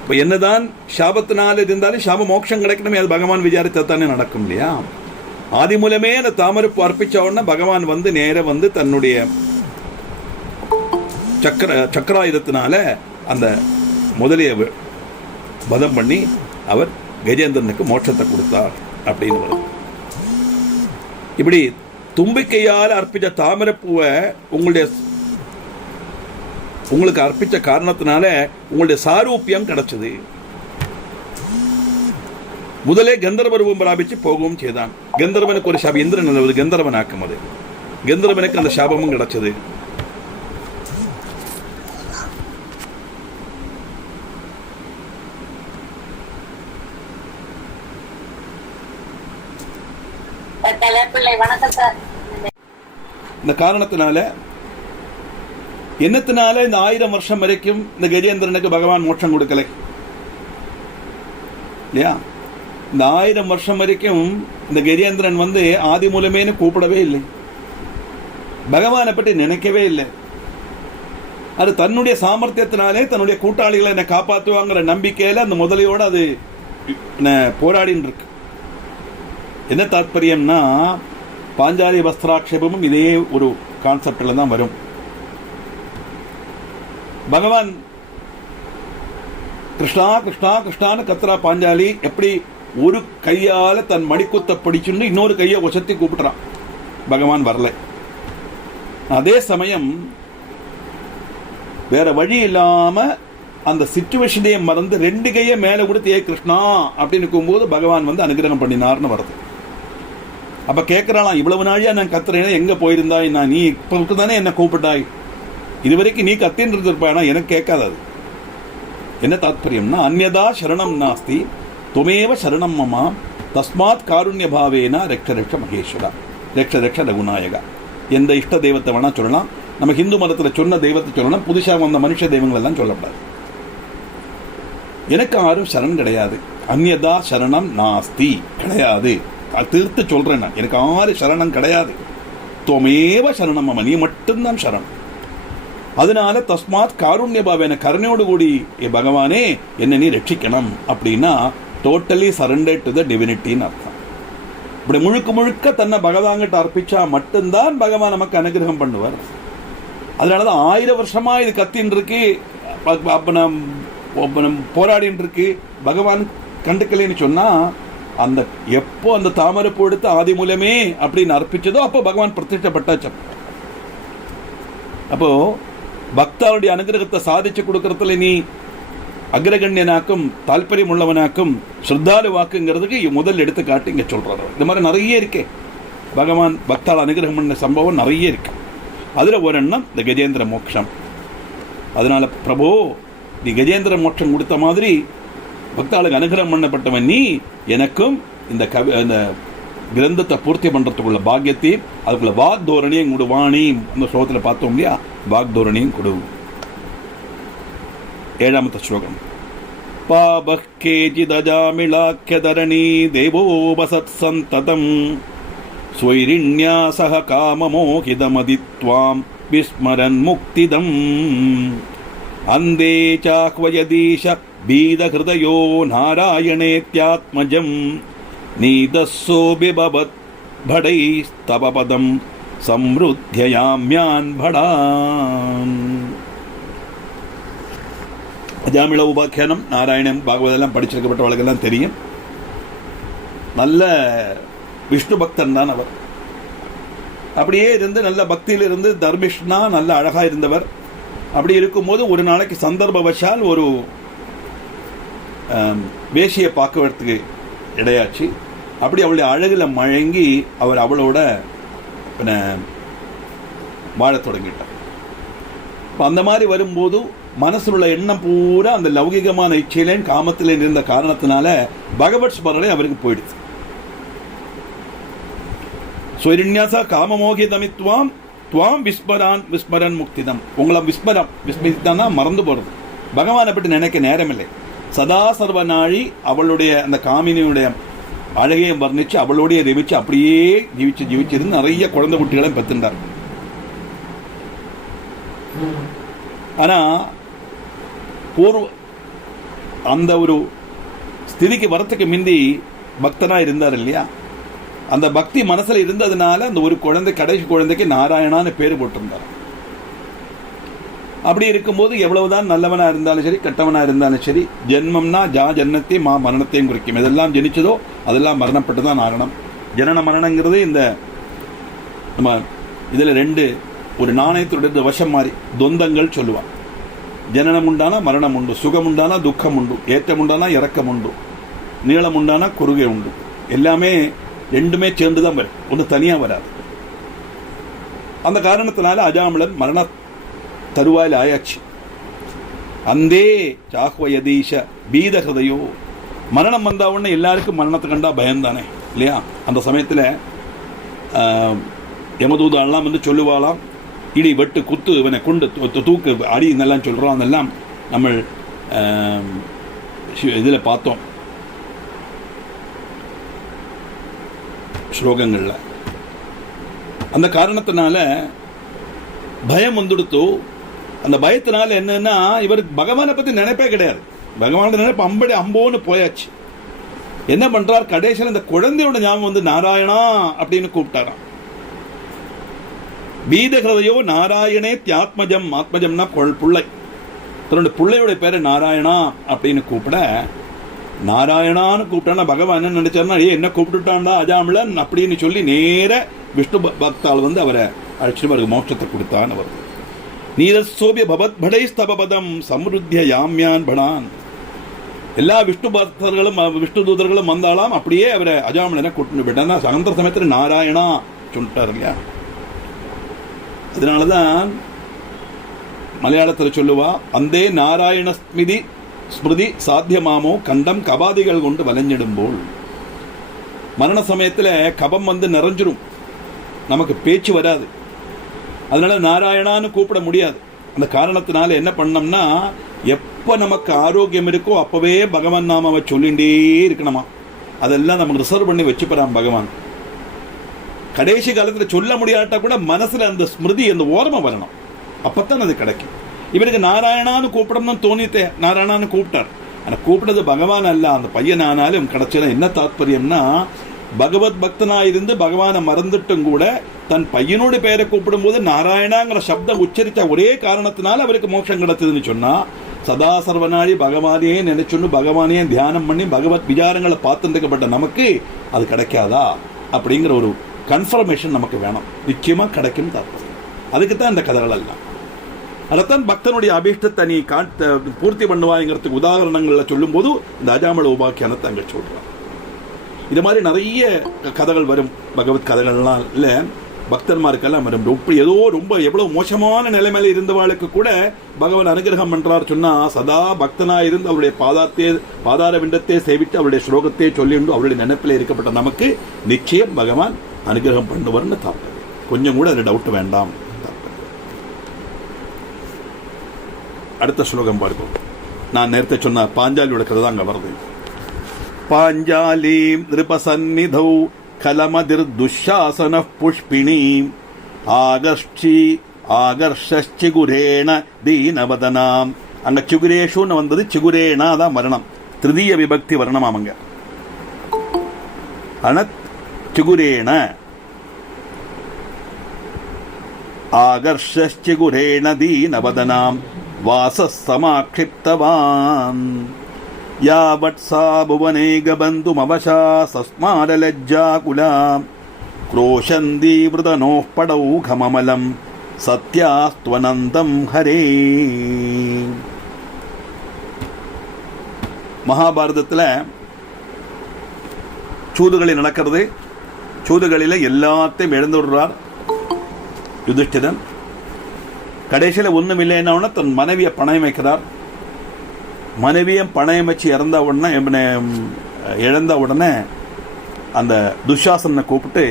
இப்போ என்னதான் சாபத்தினால் இருந்தாலும் சாப மோட்சம் கிடைக்கணுமே, அது பகவான் விசாரித்தானே நடக்கும் இல்லையா. ஆதி மூலமே அந்த தாமரைப்பு அர்ப்பிச்ச உடனே பகவான் வந்து நேர வந்து தன்னுடைய சக்கராயுதத்தினால அந்த முதலிய வதம் பண்ணி அவர் கஜேந்திரனுக்கு மோட்சத்தை கொடுத்தார் அப்படின்னு வரும். இப்படி தும்பிக்கையால் அர்ப்பிச்ச தாமரைப்பூவை உங்களுக்கு அர்ப்பிச்ச காரணத்தினால உங்களுடைய சாரூபியம் கிடைச்சது. முதலே கந்தர்வ ரூபம் பிராபிச்சு போகவும் செய்தான். கந்தர்வனுக்கு ஒரு சாபம், இந்திரன் கந்தர்வன் ஆக்கும், அது கந்தர்வனுக்கு அந்த சாபமும் கிடைச்சது. இந்த காரணத்தினால என்னத்தினால இந்த 1000 வருஷம் வரைக்கும் இந்த கஜேந்திரனுக்கு பகவான் மோட்சம் கொடுக்கலை இல்லையா. இந்த 1000 வருஷம் வரைக்கும் இந்த கஜேந்திரன் வந்து ஆதி மூலமேனு கூப்பிடவே இல்லை, பகவானை பற்றி நினைக்கவே இல்லை. அது தன்னுடைய சாமர்த்தியத்தினாலே தன்னுடைய கூட்டாளிகளை என்னை காப்பாற்றுவாங்கிற நம்பிக்கையில அந்த முதலையோட அது போராடின்னு இருக்கு. என்ன தாற்பயம்னா, பாஞ்சாலி வஸ்திராட்சேபமும் இதே ஒரு கான்செப்டில் தான் வரும். பகவான் கிருஷ்ணா கிருஷ்ணா கிருஷ்ணான்னு கத்துறா பாஞ்சாலி. எப்படி ஒரு கையால தன் மடிக்குத்த பிடிச்சுன்னு இன்னொரு கையை உசத்தி கூப்பிட்டுறான், பகவான் வரல. அதே சமயம் வேற வழி இல்லாம அந்த சிச்சுவேஷனையே மறந்து 2 கையை மேல கொடுத்து ஏ கிருஷ்ணா அப்படின்னு இருக்கும்போது பகவான் வந்து அனுகிரகம் பண்ணினார்னு வருது. அப்ப கேட்கறாளாம், இவ்வளவு நாளியா நான் கத்துறேன், எங்க போயிருந்தாய்? நான் நீ இப்ப தானே என்ன கூப்பிட்டாய், இதுவரைக்கும் நீ கத்தின்னு இருந்திருப்பாய், எனக்கு கேட்காது. என்ன தாத்பரியம்னா, அந்யதா சரணம் நாஸ்தி துமேவ சரணம் மமா தஸ்மாத் காருண்ய பாவேனா ரக்ஷ ரக்ஷ மகேஸ்வரா ரக்ஷ ரக்ஷ ரகுநாயகா. எந்த இஷ்ட தெய்வத்தை வேணா சொல்லலாம். நம்ம ஹிந்து மதத்தில் சொன்ன தெய்வத்தை சொல்லலாம், புதுசாக வந்த மனுஷ தெய்வங்கள் எல்லாம் சொல்லப்படாது. எனக்கு யாரும் சரண் கிடையாது. அந்யதா சரணம் நாஸ்தி கிடையாது. தீர்த்து சொல்றேன், நான் எனக்கு யாரு சரணம் கிடையாது. துவமேவ சரணம் மம, நீ மட்டும்தான் சரணம். அதனால தஸ்மாத் காருண்ய பாவேன, கருணையோடு கூடி பகவானே என்ன நீ ரட்சிக்கணும் அப்படின்னா டோட்டலி சரண்டர் டு த டிவினிட்டின்னு அர்த்தம். இப்படி முழுக்க முழுக்க தன்னை பகவான்கிட்ட அர்ப்பிச்சா மட்டும்தான் பகவான் நமக்கு அனுகிரகம் பண்ணுவார். அதனாலதான் 1000 வருஷமா இது கத்தின்னு இருக்கு, போராடின்னு இருக்கு, பகவான் கண்டுக்கலைன்னு சொன்னா அந்த எப்போ அந்த தாமரை பூ எடுத்து ஆதி மூலமே அப்படின்னு அர்ப்பிச்சதோ அப்போ பகவான் பிரத்யட்சப்பட்டாச்சு. அப்போ பக்தாவுடைய அனுகிரகத்தை சாதிச்சு கொடுக்கறதுல நீ அக்ரகண்யனாக்கும் தால்பரியம் உள்ளவனாக்கும் ஸ்ரத்தாலு வாக்குங்கிறதுக்கு முதல் எடுத்துக்காட்டு இங்க சொல்றாரு. இந்த மாதிரி நிறைய இருக்கே, பகவான் பக்தால் அனுகிரகம் பண்ண சம்பவம் நிறைய இருக்கு. அதுல ஒரு எண்ணம் இந்த கஜேந்திர மோட்சம். அதனால பிரபு நீ கஜேந்திர மோட்சம் கொடுத்த மாதிரி பக்தாளுக்கு அனுகிரகம் பண்ணப்பட்டவன் நீ, எனக்கும் இந்த கிரந்தத்தை பூர்த்தி பண்றதுக்குள்ள பாக்கியத்தையும் அதுக்குள்ள வாக் தோரணியும் கொடு. வாணி அந்த ஸ்லோகத்துல பார்த்தோம் இல்லையா, வாக் தோரணியும் கொடு. 7வது ஸ்லோகம். பாபக் கேஜிதஜாமிளாக்கியதரணி தேவோபசத் சந்ததம் ஸ்வைரிண்யா சஹ காமமோகிதமதித்வாம் விஸ்மரன் முக்திதம் அந்தே சாஹ்வயதீஷ பீதஹிருதயோ நாராயணேத்யாத்மஜம் நீதஸ்ஸோ பிபவத் படைஸ்தவபதம் சம்ருத்யயாம்யான் படான். அஜாமிள உபாக்கியானம் நாராயணன் பாகவதெல்லாம் படிச்சிருக்கப்பட்டவர்களுக்கெல்லாம் தெரியும். நல்ல விஷ்ணு பக்தன் தான் அவர். அப்படியே இருந்து நல்ல பக்தியில் இருந்து தர்மிஷ்ணா நல்ல அழகா இருந்தவர். அப்படி இருக்கும்போது ஒரு நாளைக்கு சந்தர்ப்பவசால் ஒரு வேஷியை பார்க்கறதுக்கு இடையாச்சு. அப்படி அவளுடைய அழகுல மழங்கி அவர் அவளோட வாழத் தொடங்கிட்டார். அந்த மாதிரி வரும்போது மனசில் உள்ள எண்ணம் பூரா அந்த லௌகிகமான இச்சையிலேன் காமத்தில் இருந்த காரணத்தினால பகவத் ஸ்மரணை அவருக்கு போயிடுச்சு. ஸ்வைரிண்யாசா காமமோகிதமித்வாம் துவாம் விஸ்மரன் முக்திதம். உங்களை விஸ்மரித்தானா மறந்து போறது, பகவானை பற்றி நினைக்க நேரமில்லை. சதா சர்வ நாழி அவளுடைய அந்த காமினியுடைய அழகையும் வர்ணிச்சு அவளோடைய ரவிச்சு அப்படியே ஜீவிச்சிருந்து நிறைய குழந்தை குட்டிகளையும் பெற்றுண்டார். ஆனா அந்த ஒரு ஸ்திதிக்கு வரத்துக்கு முந்தி பக்தனா இருந்தார் இல்லையா, அந்த பக்தி மனசுல இருந்ததுனால அந்த ஒரு குழந்தை கடைசி குழந்தைக்கு நாராயணான்னு பேரு போட்டிருந்தார். அப்படி இருக்கும்போது எவ்வளவுதான் நல்லவனா இருந்தாலும் சரி கெட்டவனா இருந்தாலும் சரி, ஜென்மம்னா ஜன்னத்தையும் மரணத்தையும் குறிக்கும். எதெல்லாம் ஜனிச்சதோ அதெல்லாம் மரணப்பட்டுதான் ஆகணும். ஜனன மரணங்கிறது இந்த நம்ம இதுல 2 ஒரு நாணயத்துடைய வசம் மாதிரி தொந்தங்கள் சொல்லுவான். ஜனனம் உண்டானா மரணம் உண்டு, சுகம் உண்டானா துக்கம் உண்டு, ஏற்றம் உண்டானா இறக்கம் உண்டு, நீளம் உண்டானா குறுகை உண்டு. எல்லாமே 2மே சேர்ந்துதான் வரும், ஒன்று தனியா வராது. அந்த காரணத்தினால அஜாமிளன் மரண தருவாயில் ஆயாச்சு. அந்தே சாஹ்வயதீஷ பீதஹிருதயோ, மரணம் வந்தா உடனே எல்லாருக்கும் மரணத்தை கண்டா பயம்தானே இல்லையா. அந்த சமயத்துல யமதூதெல்லாம் வந்து சொல்லுவாளாம், இடி வெட்டு குத்து இவனை கொண்டு தூக்கு அடி இதெல்லாம் சொல்றோம். அதெல்லாம் நம்ம இதுல பார்த்தோம் ஸ்லோகங்கள்ல. அந்த காரணத்தினால பயம் வந்துடுத்து. அந்த பயத்தினால என்னன்னா இவருக்கு பகவானை பத்தி நினைப்பே கிடையாது. பகவான நினைப்பு அம்போன்னு போயாச்சு. என்ன பண்றார், கடைசியில் இந்த குழந்தையோட ஞாபகம் வந்து நாராயணா அப்படின்னு கூப்பிட்டாராம். பீதஹிருதயோ நாராயணே தியாத்மஜம், ஆத்மஜம்னா பிள்ளை, தன்னோட பிள்ளையோட பேரை நாராயணா அப்படின்னு கூப்பிட, நாராயணான்னு கூப்பிட்டானா பகவான் என்ன நினைச்சார்னா, என்ன கூப்பிட்டுட்டான்டா அஜாமிளன் அப்படின்னு சொல்லி நேர விஷ்ணு பக்தால் வந்து அவரை அழைச்சிட்டு அவருக்கு மோட்சத்தை கொடுத்தான்னு வருது. நீரசோபிய பவத் படை ஸ்தபபதம் சம்ருத்திய யாம்யான் படான். எல்லா விஷ்ணு பக்தர்களும் விஷ்ணு தூதர்களும் வந்தாலாம், அப்படியே அவரை அஜாமலனை கூட்டு போயிட்டார். அந்த சமயத்தில் நாராயணா சொல்லிட்டார் இல்லையா. அதனாலதான் மலையாளத்தில் சொல்லுவா, அந்தே நாராயண ஸ்மிருதி சாத்தியமாமோ கண்டம் கபாதிகள் கொண்டு வலைஞ்சிடும்போல். மரண சமயத்தில் கபம் வந்து நிறைஞ்சிரும், நமக்கு பேச்சு வராது. அதனால நாராயணான்னு கூப்பிட முடியாது. அந்த காரணத்தினால என்ன பண்ணோம்னா, எப்போ நமக்கு ஆரோக்கியம் இருக்கோ அப்பவே பகவான் நாமாவை சொல்லிகிட்டே இருக்கணுமா. அதெல்லாம் நம்ம ரிசர்வ் பண்ணி வச்சுப்பறான் பகவான். கடைசி காலத்தில் சொல்ல முடியாட்டா கூட மனசுல அந்த ஸ்மிருதி, அந்த ஓரமா வரணும், அப்பத்தான் அது கிடைக்கும். இவருக்கு நாராயணான்னு கூப்பிடணும்னு தோணித்தே, நாராயணான்னு கூப்பிட்டார். ஆனால் கூப்பிட்டது பகவான் அல்ல, அந்த பையனானாலும் கிடைச்சல. என்ன தாத்பரியம்னா, பகவத் பக்தனா இருந்து பகவானை மறந்துட்டும் கூட தன் பையனோட பெயரை கூப்பிடும்போது நாராயணாங்கிற சப்தம் உச்சரித்த ஒரே காரணத்தினால அவருக்கு மோட்சம் கிடைச்சதுன்னு சொன்னா, சதா சர்வநாடி பகவானையே நினைச்சுன்னு பகவானையே தியானம் பண்ணி பகவத் விசாரங்களை பார்த்துருக்கப்பட்ட நமக்கு அது கிடைக்காதா அப்படிங்கிற ஒரு கன்ஃபர்மேஷன் நமக்கு வேணும். நிச்சயமா கிடைக்கும் தாற்பயம். அதுக்கு தான் இந்த கதைகள் எல்லாம். அதைத்தான் பக்தனுடைய அபீஷ்டத்தை நீ பூர்த்தி பண்ணுவாங்கிறதுக்கு உதாரணங்களில் சொல்லும் போது இந்த அஜாமல உபாக்கியானத்தை அங்கே சொல்றான். இது மாதிரி நிறைய கதைகள் வரும், பகவத் கதைகள்லாம் இல்லை, பக்தன்மாருக்கெல்லாம் வரும். ஏதோ ரொம்ப எவ்வளவு மோசமான நிலைமையில இருந்தவாளுக்கு கூட பகவான் அனுகிரகம் பண்றார் சொன்னா, சதா பக்தனா இருந்து அவருடைய பாதார விண்டத்தை சேவித்து அவருடைய ஸ்லோகத்தை சொல்லிண்டு அவருடைய நினைப்பில் இருக்கப்பட்ட நமக்கு நிச்சயம் பகவான் அனுகிரகம் பண்ணுவார்னு தாற்பயம். கொஞ்சம் கூட அது டவுட் வேண்டாம். அடுத்த ஸ்லோகம் பார்ப்போம். நான் நேரத்தை சொன்ன பாஞ்சாலியோட கதை தான் அங்கே வருது. பாஞ்சாலீம் நிருபசன்னிதௌ கலமதிர் துஷாசன புஷ்பிணீம் ஆகர்ஷிகுரேண தீனவதனாம். அங்க சிகுரேஷுன்னு வந்தது, சிகுரேனா தான் வர்ணம், திருதீய விபக்தி வர்ணம். அவங்க அனத் சிகுரேண ஆகர்ஷிகுரேண தீனவதனாம் வாசமாக்ஷிப்தவான் யாவத் சா புவனேகபந்துமவசா சஸ்மாரலஜ்ஜாகுலாம் क्रोशन्दी वृदनोः पडौघममलं सत्यास्त्वनन्दं हरे. மகாபாரதத்தில் சூதுகளில் நடக்கிறது. சூதுகளில் எல்லாத்தையும் இழந்து விடுறார் யுதிஷ்டிரன். கடைசியில் ஒன்றும் இல்லைன்னா தன் மனைவியை பணயம் வைக்கிறார். மனைவியை பணயம் வச்சு இழந்த உடனே அந்த துஷாசனை கூப்பிட்டு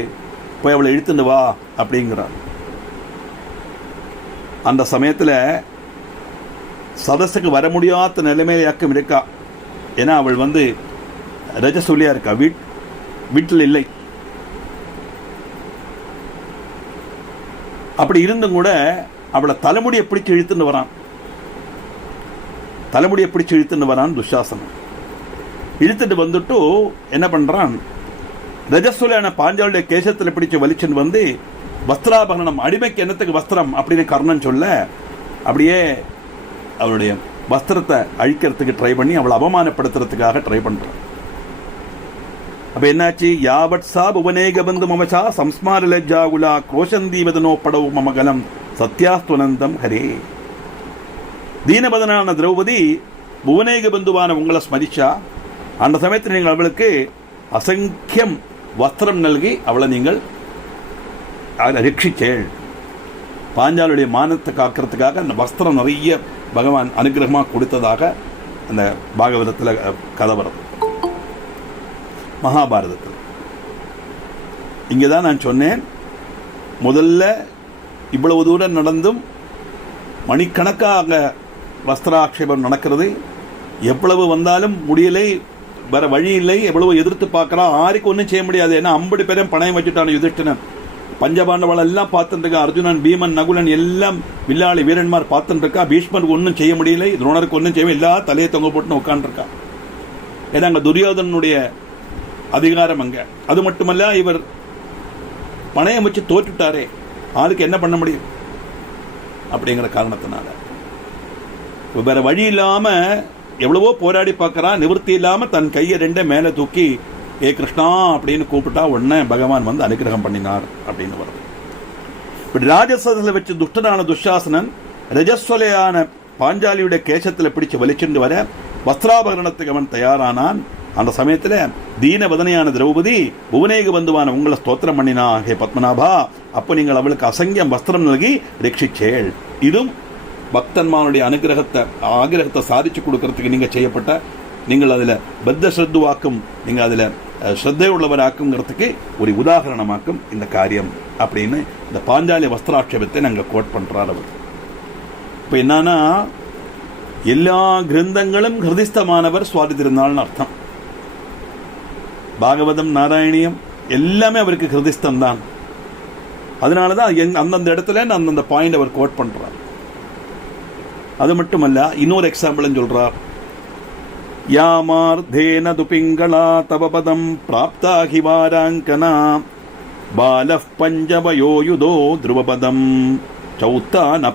போய் அவளை இழுத்துட்டு வா அப்படிங்கிறார். அந்த சமயத்தில் சதஸுக்கு வர முடியாத நிலைமையில யாக்கும் இருக்கா. ஏன்னா அவள் ரஜசூலியா இருக்கா, வீட்டில் இல்லை. அப்படி இருந்தும் கூட அவளை தலைமுடியை பிடிச்சு இழுத்துன்னு வரான் துஷாசனம். இழுத்துட்டு வந்துட்டு என்ன பண்றான், ரஜஸ்வலியான பாஞ்சாலுடைய கேசத்தில் பிடிச்சு வலிச்சுன்னு வஸ்திராபரணம், அடிமைக்கு என்னத்துக்கு வஸ்திரம் அப்படின்னு கர்ணன் சொல்ல, அப்படியே அவளுடைய வஸ்திரத்தை அழிக்கிறதுக்கு ட்ரை பண்ணி அவளை அவமானப்படுத்துறதுக்காக ட்ரை பண்றான். அப்ப என்னாச்சு, யாவட் சா புவனேக பந்து மமசா சம்ஸ்மார லஜ்ஜாகுலா கோஷந்தீவதனோ படவு மமகலம் சத்யாஸ்துவனந்தம் ஹரே. தீனபதனான திரௌபதி புவனேக பந்துவான உங்களை ஸ்மரிச்சா, அந்த சமயத்தில் நீங்கள் அவளுக்கு அசங்கியம் வஸ்திரம் நல்கி அவளை நீங்கள் ரட்சிச்சேள். பாஞ்சாலுடைய மானத்தை காக்கிறதுக்காக அந்த வஸ்திரம் நிறைய பகவான் அனுகிரகமாக கொடுத்ததாக அந்த பாகவதத்தில் கதை வருது. மகாபாரதத்தில் இங்கே தான் நான் சொன்னேன், முதல்ல இவ்வளவு தூரம் நடந்தும் மணிக்கணக்காக வஸ்திராட்சேபம் நடக்கிறது. எவ்வளவு வந்தாலும் முடியலை, வேற வழி இல்லை. எவ்வளவு எதிர்த்து பார்க்கலாம், ஆருக்கு ஒன்றும் செய்ய முடியாது. ஏன்னா 50 பேரும் பணயம் வச்சுட்டான் யுதிஷ்டிரன். பஞ்சபாண்டவள் எல்லாம் பார்த்துட்டு இருக்கா, அர்ஜுனன், பீமன், நகுலன் எல்லாம் வில்லாளி வீரன்மார் பார்த்துட்டு இருக்கா. பீஷ்மருக்கு ஒன்றும் செய்ய முடியலை, துரோணருக்கு ஒன்றும் செய்ய, எல்லா தலையை தொங்க போட்டுன்னு உட்காந்துருக்கா. ஏன்னா அங்கே துரியோதனுடைய அதிகாரம் அங்க. அது மட்டுமல்ல, இவர் பணயம் வச்சு தோற்றுட்டாரே, ஆளுக்கு என்ன பண்ண முடியும் அப்படிங்கிற காரணத்தினால வேற வழி இல்லாம எவ்வளவோ போராடி பார்க்கறா. நிவர்த்தி இல்லாம தன் கையை 2 மேல தூக்கி ஏ கிருஷ்ணா அப்படின்னு கூப்பிட்டா உடனே பகவான் அனுகிரகம் பண்ணினார் அப்படின்னு வரும். இப்படி ராஜசத்தில் வச்சு துஷ்டனான துஷாசனன் രജസ്വലயான பாஞ்சாலியுடைய கேசத்துல பிடிச்சு வலிச்சுட்டு வர வஸ்திராபகரணத்துக்கு அவன் தயாரானான். அந்த சமயத்துல தீனவதனையான திரௌபதி புவனேக பந்துவான உங்களை ஸ்தோத்திரம் பண்ணினா, ஹே பத்மநாபா, அப்ப நீங்கள் அவளுக்கு அசங்கியம் வஸ்திரம் நல்கி ரட்சிச்சேள். இதுவும் பக்தன்மானுடைய ஆகிரகத்தை சாதிச்சு கொடுக்கறதுக்கு நீங்க செய்யப்பட்ட, நீங்கள் அதுல பத்த ஸ்ரத்துவாக்கும், நீங்க அதுல ஸ்ரத்தை உள்ளவராக்குங்கிறதுக்கு ஒரு உதாரணமாக்கும் இந்த காரியம் அப்படின்னு இந்த பாஞ்சாலி வஸ்திராட்சேபத்தை நாங்கள் கோட் பண்றார் அவர். இப்ப என்னன்னா, எல்லா கிரந்தங்களும் ஹிருதிஸ்தமானவர் சுவாதி திருநாள்னு அர்த்தம். பாகவதம், நாராயணியம் எல்லாமே அவருக்கு ஹிருதிஸ்தம் தான். அதனாலதான் அந்தந்த இடத்துல அந்தந்த பாயிண்ட் அவர் கோட் பண்றார். அது மட்டுமல்ல, இன்னொரு எக்ஸாம்பிள் சொல்றார். யாமார்தேன துபிங்களா தவ பதம் பிராப்தா ஹிவாராங்கனா பாலஃப் பஞ்சவயோயுதோ த்ருவபதம் சௌத்தான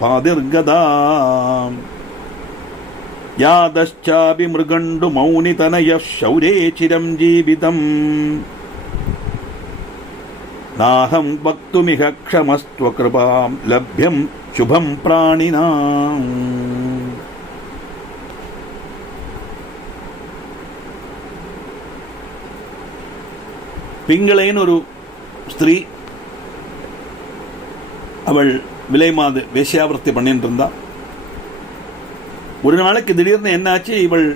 பாதிர்கதா யாதச்சாபி மிருகண்டு மௌனிதனய ஷௌரே சிரம் ஜீவிதம் நாஹம் பக்துமிஹ க்ஷமஸ்த்வ கிருபாம் லப்யம் சுபம் பிராணினாம். பிங்களைன்னு ஒரு ஸ்திரீ, அவள் விலைமாது வேஷ்யாவிரத்தி பண்ணிட்டு இருந்தா. ஒரு நாளைக்கு திடீர்னு என்னாச்சு, இவள்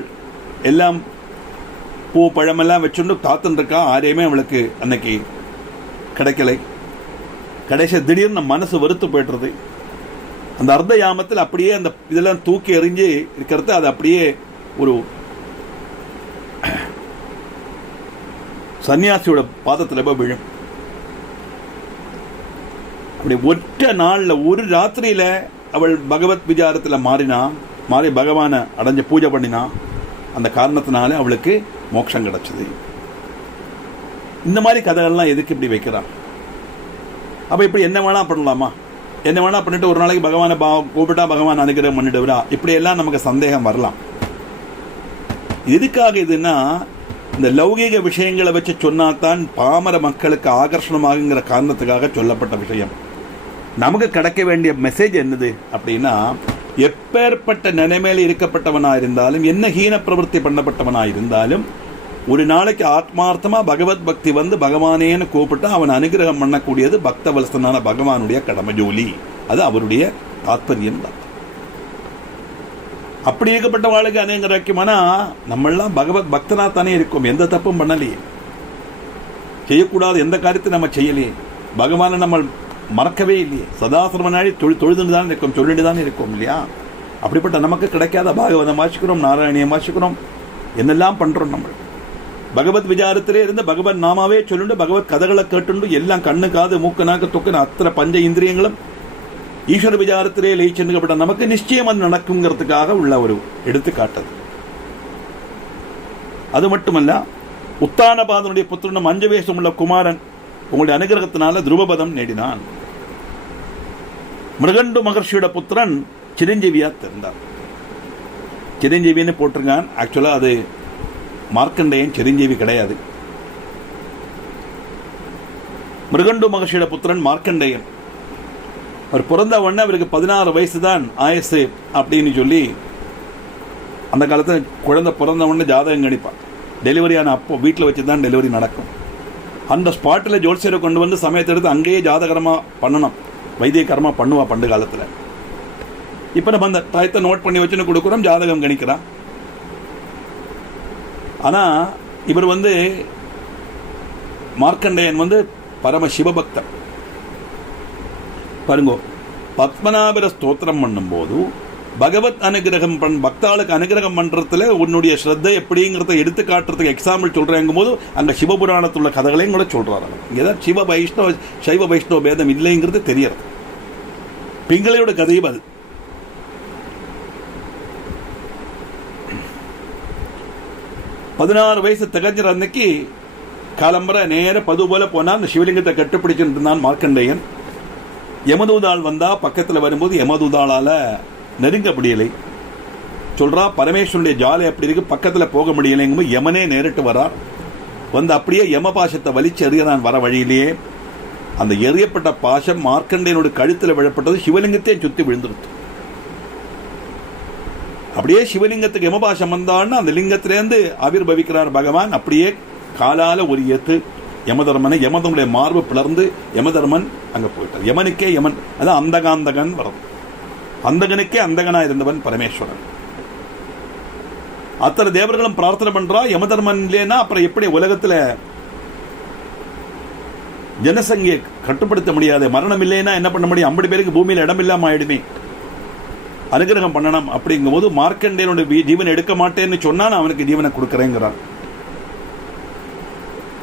எல்லாம் பூ பழமெல்லாம் வச்சுட்டு காத்துன்னு இருக்கா. யாரையுமே அவளுக்கு அன்னைக்கு கிடைக்கலை. கடைசி திடீர்னு மனசு வெறுத்து போய்டுறது. அந்த அர்த்த யாமத்தில் அப்படியே அந்த இதெல்லாம் தூக்கி எறிஞ்சு இருக்கிறது, அது அப்படியே ஒரு சன்னியாசியோட பாதத்தில் போய் விழும். அப்படி ஒற்ற நாள்ல, ஒரு ராத்திரியில அவள் பகவத் விசாரத்தில் மாறி பகவானை அடைஞ்ச பூஜை பண்ணினா. அந்த காரணத்தினால அவளுக்கு மோட்சம் கிடைச்சது. இந்த மாதிரி கதைகள்லாம் எதுக்கு இப்படி வைக்கிறான்? அப்ப இப்படி என்ன வேணா பண்ணலாமா? என்ன வேணா பண்ணிட்டு ஒரு நாளைக்கு பகவானை கூப்பிட்டா பகவான் அனுகிரகம் பண்ணிடுவா, இப்படி எல்லாம் நமக்கு சந்தேகம் வரலாம். எதுக்காக இதுன்னா, இந்த லௌகீக விஷயங்களை வச்சு சொன்னாதான் பாமர மக்களுக்கு ஆகர்ஷணமாகுங்கிற காரணத்துக்காக சொல்லப்பட்ட விஷயம். நமக்கு கிடைக்க வேண்டிய மெசேஜ் என்னது அப்படின்னா, எப்பேற்பட்ட நிலைமையில இருக்கப்பட்டவனா இருந்தாலும், என்ன ஹீன பிரவൃத்தி பண்ணப்பட்டவனா இருந்தாலும், ஒரு நாளைக்கு ஆத்மார்த்தமா பகவத் பக்தி வந்து பகவானேன்னு கூப்பிட்டா அவன் அனுகிரகம் பண்ணக்கூடியது பக்தவல்சனான பகவானுடைய கடமை ஜோலி. அது அவருடைய தாத்பரியம் தான். அப்படி இருக்கப்பட்ட வாழ்க்கை அநேகமானா நம்மெல்லாம் பகவத் பக்தனா தானே இருக்கும். எந்த தப்பும் பண்ணலையே, செய்யக்கூடாது எந்த காரியத்தை நம்ம செய்யலையே, பகவானை நம்ம மறக்கவே இல்லையே, சதாசிரமனாடி தொழுதுன்னு தான் இருக்கும், சொல்லிட்டு தான் இருக்கும் இல்லையா? அப்படிப்பட்ட நமக்கு கிடைக்காத பாகவதம் வாசிக்கிறோம், நாராயணியம் வாசிக்கிறோம், என்னெல்லாம் பண்றோம். நம்ம பகவத் விசாரத்திலே இருந்து பகவத் நாமாவே சொல்லிட்டு பகவத் கதைகளை கேட்டுண்டு எல்லாம் கண்ணு காது மூக்கு நாக்கு தொக்குன்னு அத்தனை பஞ்ச இந்திரியங்களும் ஈஸ்வர விசாரத்திலே லயிச்சென்றுக்கப்பட்ட நமக்கு நிச்சயம் அது நடக்குங்கிறதுக்காக உள்ள ஒரு எடுத்துக்காட்டது. அது மட்டுமல்ல, உத்தானபாதனுடைய புத்திரனும் 5 வயசு உள்ள குமாரன் உங்களுடைய அனுகிரகத்தினால துருவபதம் நேடினான். மிருகண்டு மகர்ஷியோட புத்திரன் சிரஞ்சீவியா தெரிந்தார். சிரஞ்சீவின்னு போட்டிருக்கான். ஆக்சுவலா அது மார்க்கண்டேயன் சிரஞ்சீவி கிடையாது. மிருகண்டு மகர்ஷியோட புத்திரன் மார்க்கண்டேயன். அவர் பிறந்த உடனே அவருக்கு 16 வயசு தான் ஆயசு அப்படின்னு சொல்லி அந்த காலத்தில் குழந்தை பிறந்த உடனே ஜாதகம் கணிப்பான். டெலிவரியான அப்போ வீட்டில் வச்சு தான் டெலிவரி நடக்கும். அந்த ஸ்பாட்டில் ஜோல்சியரை கொண்டு வந்து சமயத்தை எடுத்து அங்கேயே ஜாதகரமாக பண்ணணும், வைத்தியகரமாக பண்ணுவா பண்டு காலத்தில். இப்போ நம்ம அந்த டயத்தை நோட் பண்ணி வச்சுன்னு கொடுக்குறோம், ஜாதகம் கணிக்கிறான். ஆனால் இவர் மார்க்கண்டேயன் பரம சிவபக்தர். பாருங்க, பத்மநாபர ஸ்தோத்திரம் பண்ணும்போது பகவத் அனுகிரகம் பக்தாளுக்கு அனுகிரகம் பண்றதுல உன்னுடைய ஸ்ரத்தை எப்படிங்கிறத எடுத்து காட்டுறதுக்கு எக்ஸாம்பிள் சொல்றேங்கும் போது அங்க சிவபுராணத்துள்ள கதைகளையும் கூட சொல்றாரு. இங்கதான் சிவ வைஷ்ணவ சைவ வைஷ்ணவ பேதம் இல்லைங்கிறது தெரியறது. பிங்களையோட கதையும் அது. பதினாறு வயசு திகஞ்சர் அன்னைக்கு காலம்பர நேர பது போல போனா அந்த சிவலிங்கத்தை கட்டுப்பிடிச்சுட்டு இருந்தான் மார்க்கண்டேயன். யமதூதாள் வந்தா பக்கத்தில் வரும்போது யமதூதாளால நெருங்க முடியலை. சொல்றா, பரமேஸ்வரனுடைய ஜாலை அப்படி இருக்கு, பக்கத்தில் போக முடியலைங்கும்போது யமனே நேரிட்டு வரார். வந்து அப்படியே யமபாசத்தை வலிச்சு அறியறான் வர வழியிலேயே. அந்த எறியப்பட்ட பாசம் மார்க்கண்டேயனுடைய கழுத்தில் விழப்பட்டது, சிவலிங்கத்தையும் சுற்றி விழுந்துருத்து. அப்படியே சிவலிங்கத்துக்கு யமபாசம் வந்தான்னு அந்த லிங்கத்திலேருந்து ஆவிர்பவிக்கிறார் பகவான். அப்படியே காலால ஒரு ஏத்து யமதர்மனை, யமதனுடைய மார்பு பிளர்ந்து யமதர்மன் அங்க போயிட்டார். யமனுக்கே யமன், அதான் அந்தகாந்தகன் வரும். அந்தகனுக்கே அந்தகனா இருந்தவன் பரமேஸ்வரன். அத்தனை தேவர்களும் பிரார்த்தனை பண்றா, யமதர்மன் இல்லைன்னா அப்புறம் எப்படி உலகத்துல ஜனசங்கியை கட்டுப்படுத்த முடியாது. மரணம் இல்லைன்னா என்ன பண்ண முடியும்? 50 பேருக்கு பூமியில இடம் இல்லாம ஆயிடுமே. அனுகிரகம் பண்ணணும். அப்படிங்கும் போது மார்க்கண்டேயனுடைய ஜீவனை எடுக்க மாட்டேன்னு சொன்னா நான் அவனுக்கு ஜீவனை கொடுக்கறேங்கிறான்.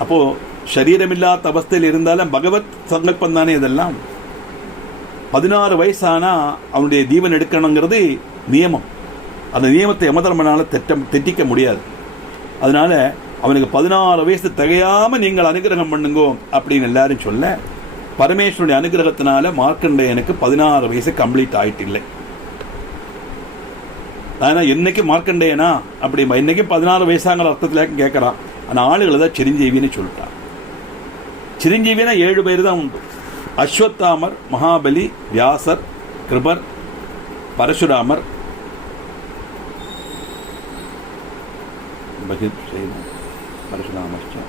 அப்போ சரீரமில்லாத அவஸ்தையில் இருந்தாலும் பகவத் சங்கல்பம் தானே இதெல்லாம். 16 வயசானா அவனுடைய ஜீவன் எடுக்கணுங்கிறது நியமம். அந்த நியமத்தை யமதர்மனால தெட்டிக்க முடியாது. அதனால அவனுக்கு 16 வயசு திகையாம நீங்கள் அனுகிரகம் பண்ணுங்கோ அப்படின்னு எல்லாரும் சொல்ல, பரமேஸ்வருடைய அனுகிரகத்தினால மார்க்கண்டேயனுக்கு 16 வயசு கம்ப்ளீட் ஆயிட்டு இல்லை. ஆனா என்னைக்கு மார்க்கண்டேயனா அப்படி இன்னைக்கு 16 வயசாங்கிற அர்த்தத்துல கேட்கறான். ஆனா ஆளுகளை தான் சிரஞ்சீவின்னு சொல்லிட்டான். சிரஞ்சீவினா 7 பேர் தான் உண்டு. அஸ்வத்தாமர், மகாபலி, வியாசர், கிருபர், பரசுராமர், பரசுராமர்.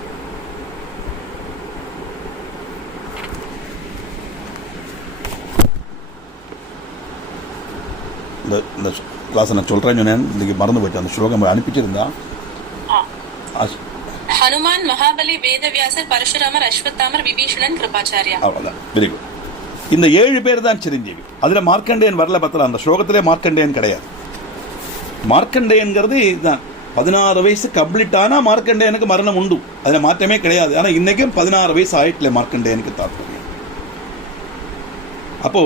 இந்த கிளாஸ் நான் சொல்றேன் சொன்னேன், இன்னைக்கு மறந்து போயிட்டு அந்த ஸ்லோகம் அனுப்பிச்சிருந்தா. ஹனுமான், மகாபலி, வேதவியாசர், பரசுராமர், அஸ்வத்தாமர், விபீஷணன், கிருபாச்சாரியா. அவ்வளவுதான். Very good. இந்த 7 பேர் தான் சிரஞ்சீவி. அதுல மார்க்கண்டேயன் வரல. பத்திர அந்த ஸ்லோகத்திலே மார்க்கண்டேயன் கிடையாது. மார்க்கண்டேயன்கிறது இதுதான். 16 வயசு கம்ப்ளீட் ஆனா மார்க்கண்டேயனுக்கு மரணம் உண்டு. அதுல மாற்றமே கிடையாது. ஆனா இன்னைக்கும் 16 வயசு ஆயிட்டுல மார்க்கண்டேயனுக்கு தாற்பயம். அப்போ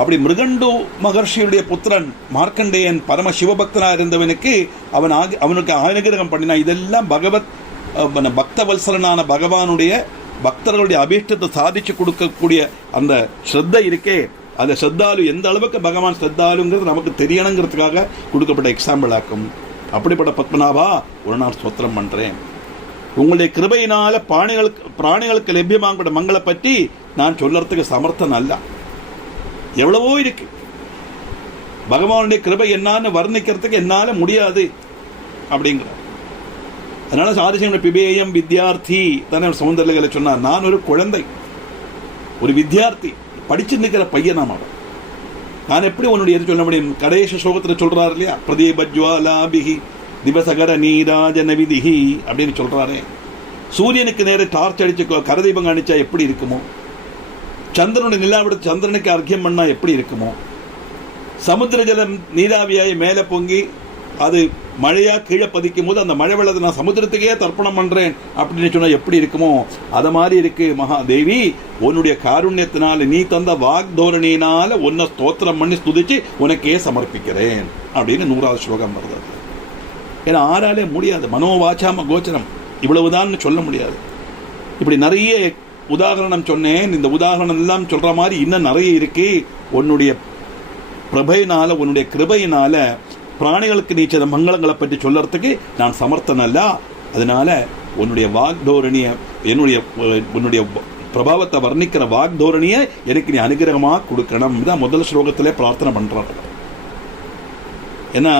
அப்படி மிருகண்டு மகர்ஷியுடைய புத்திரன் மார்க்கண்டேயன் பரம சிவபக்தனா இருந்தவனுக்கு அவனுக்கு அனுகிரகம் பண்ணினா. இதெல்லாம் பகவத் பக்தவல்சலனான பகவானுடைய பக்தர்களுடைய அபீஷ்டத்தை சாதிச்சு கொடுக்கக்கூடிய அந்த ஸ்ரத்தை இருக்கே, அந்த ஸ்ரத்தாலு எந்த அளவுக்கு பகவான் ஸ்ரத்தாலுங்கிறது நமக்கு தெரியணுங்கிறதுக்காக கொடுக்கப்பட்ட எக்ஸாம்பிள் ஆக்கும். அப்படிப்பட்ட பத்மநாபா ஒரு நாள் ஸ்தோத்திரம் பண்றேன். உங்களுடைய கிருபையினால பிராணிகளுக்கு லபியமாகப்பட்ட மங்களை பற்றி நான் சொல்லறதுக்கு சமர்த்தன் அல்ல. எவ்வளவோ இருக்கு. பகவானுடைய கிருபை என்னான்னு வர்ணிக்கிறதுக்கு என்னால முடியாது அப்படிங்கிற. அதனால சாதிசேகர பிபேயம் வித்யார்த்தி தானே சௌந்தர்யங்களை சொன்னார். நான் ஒரு குழந்தை, ஒரு வித்யார்த்தி, படிச்சு நிற்கிற பையன். நான் எப்படி உன்னுடைய எது சொல்ல முடியும்? கடைசி ஸ்லோகத்தில் சொல்றாரு இல்லையா, பிரதீபஜ்வாலாபிஹி திவசகர நீராஜன விதிஹி அப்படின்னு சொல்றாரு. சூரியனுக்கு நேர டார்ச் அடிச்சு கரதீபம் அடிச்சா எப்படி இருக்குமோ, சந்திரனுடைய நிலாவிடத்து சந்திரனுக்கு அர்க்கியம் பண்ணா எப்படி இருக்குமோ, சமுத்திர ஜலம் நீராவியாய் மேலே பொங்கி அது மழையா கீழே பதிக்கும் போது அந்த மழை வெள்ளத்தை நான் சமுத்திரத்துக்கே தர்ப்பணம் பண்றேன் அப்படின்னு சொன்னா எப்படி இருக்குமோ, அத மாதிரி இருக்கு மகாதேவி. உன்னுடைய காருண்யத்தினால நீ தந்த வாக்தோரணியினால உன்னை ஸ்தோத்திரம் பண்ணி ஸ்துதிச்சு உனக்கே சமர்ப்பிக்கிறேன் அப்படின்னு 100வது ஸ்லோகம் வருது. ஏன்னா ஆறாலே முடியாது. மனோவாச்சாம கோச்சரம் இவ்வளவுதான் சொல்ல முடியாது. இப்படி நிறைய உதாரணம் சொன்னேன். இந்த உதாரணம் எல்லாம் சொல்ற மாதிரி இன்னும் நிறைய இருக்கு. உன்னுடைய பிரபையினால உன்னுடைய கிருபையினால பிராணிகளுக்கு நீ செய்த மங்களங்களை பற்றி சொல்லறதுக்கு நான் சமர்த்தன் அல்ல. அதனால உன்னுடைய வாக்தோரணிய உன்னுடைய பிரபாவத்தை வர்ணிக்கிற வாக்தோரணியை எனக்கு நீ அனுகிரகமா கொடுக்கணும். இதான் முதல் ஸ்லோகத்திலே பிரார்த்தனை பண்றாங்க. ஏன்னா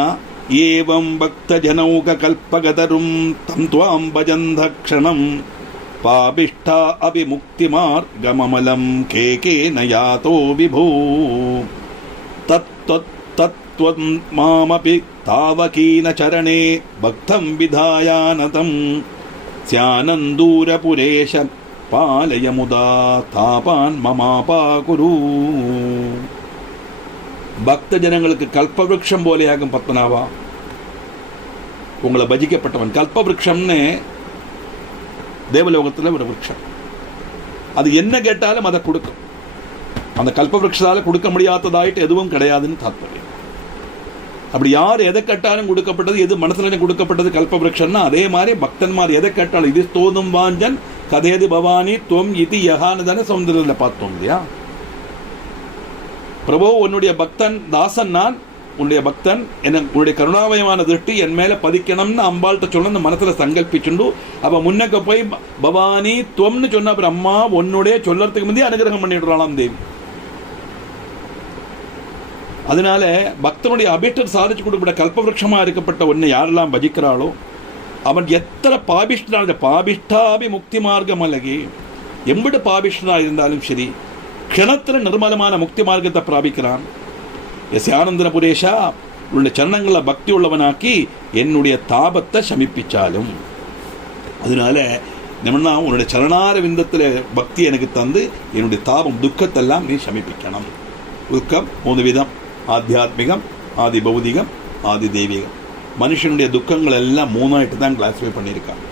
ஏவம் பக்த ஜனௌக கல்பகதரும் தம் துவாம் பஜந்தக்ஷணம் பாபிஷ்டா அபிமுக்தி மார்கமமலம் கேகே நயாதோ விபோ தத்வம் மாமபி தாவகீன சரணே பக்தம் விதாயானதம் ஸ்யானந்தூரபுரேஷ பாலயமுதா தாபான் மமாபாகுரு. பக்த ஜனங்களுக்கு கல்பவருஷம் போலேயாகும் பத்மநாபா. உங்களை பஜிக்கப்பட்டவன் கல்பவருஷம்னு தேவலோகத்தில் ஒரு விருட்சம். அது என்ன கேட்டாலும் அதை கொடுக்கும். அந்த கல்பவருஷத்தால கொடுக்க முடியாததாயிட்டு எதுவும் கிடையாதுன்னு தாத்பரியம். அப்படி யார் எதை கேட்டாலும் கொடுக்கப்பட்டது, எது மனசுல கொடுக்கப்பட்டது கல்பவருஷம்னா, அதே மாதிரி பக்தன்மார் எதை கேட்டாலும் இது தோதும் வாஞ்சன் கதேது பவானி துவம் இது யகான்னு தானே சௌந்தர்யில பார்த்தோம் இல்லையா. பிரபு உன்னுடைய பக்தன் தாசன் நான், உன்னுடைய பக்தன் உன்னுடைய கருணாமயமான திருஷ்டி என் மேல பதிக்கணும்னு அம்பாள்கிட்ட சொன்ன மனசுல சங்கல்பிச்சுண்டு அப்ப முன்னக்க போய் பவானி துவம்னு சொன்ன அப்புறம் அம்மா உன்னுடைய சொல்லறதுக்கு முந்தைய அனுகிரகம் பண்ணிடுறாளாம் தேவி. அதனால பக்தனுடைய அபிஷ்டர் சாதிச்சு கொடுக்கப்பட்ட கல்பவருஷமா இருக்கப்பட்ட ஒன்னை யாரெல்லாம் பஜிக்கிறாளோ அவன் எத்தனை பாபிஷ்டனாக பாபிஷ்டாபி முக்தி மார்க்கம் அல்லகி எம்பிட பாபிஷ்டனா இருந்தாலும் சரி க்ஷணத்துல நிர்மலமான முக்தி மார்க்கத்தை பிராபிக்கிறான். எஸ் ஆனந்தன புரேஷா உன்னுடைய சரணங்களை பக்தி உள்ளவனாக்கி என்னுடைய தாபத்தை சமிப்பிச்சாலும். அதனால நம்ம உன்னுடைய சரணார விந்தத்தில் பக்தி எனக்கு தந்து என்னுடைய தாபம் துக்கத்தெல்லாம் நீ சமிப்பிக்கணும். துக்கம் 3 விதம்: ஆத்தியாத்மிகம், ஆதி பௌதிகம், ஆதி தெய்வீகம். மனுஷனுடைய துக்கங்கள் எல்லாம் 3ஆயிட்டு தான் கிளாஸிஃபை பண்ணியிருக்காங்க.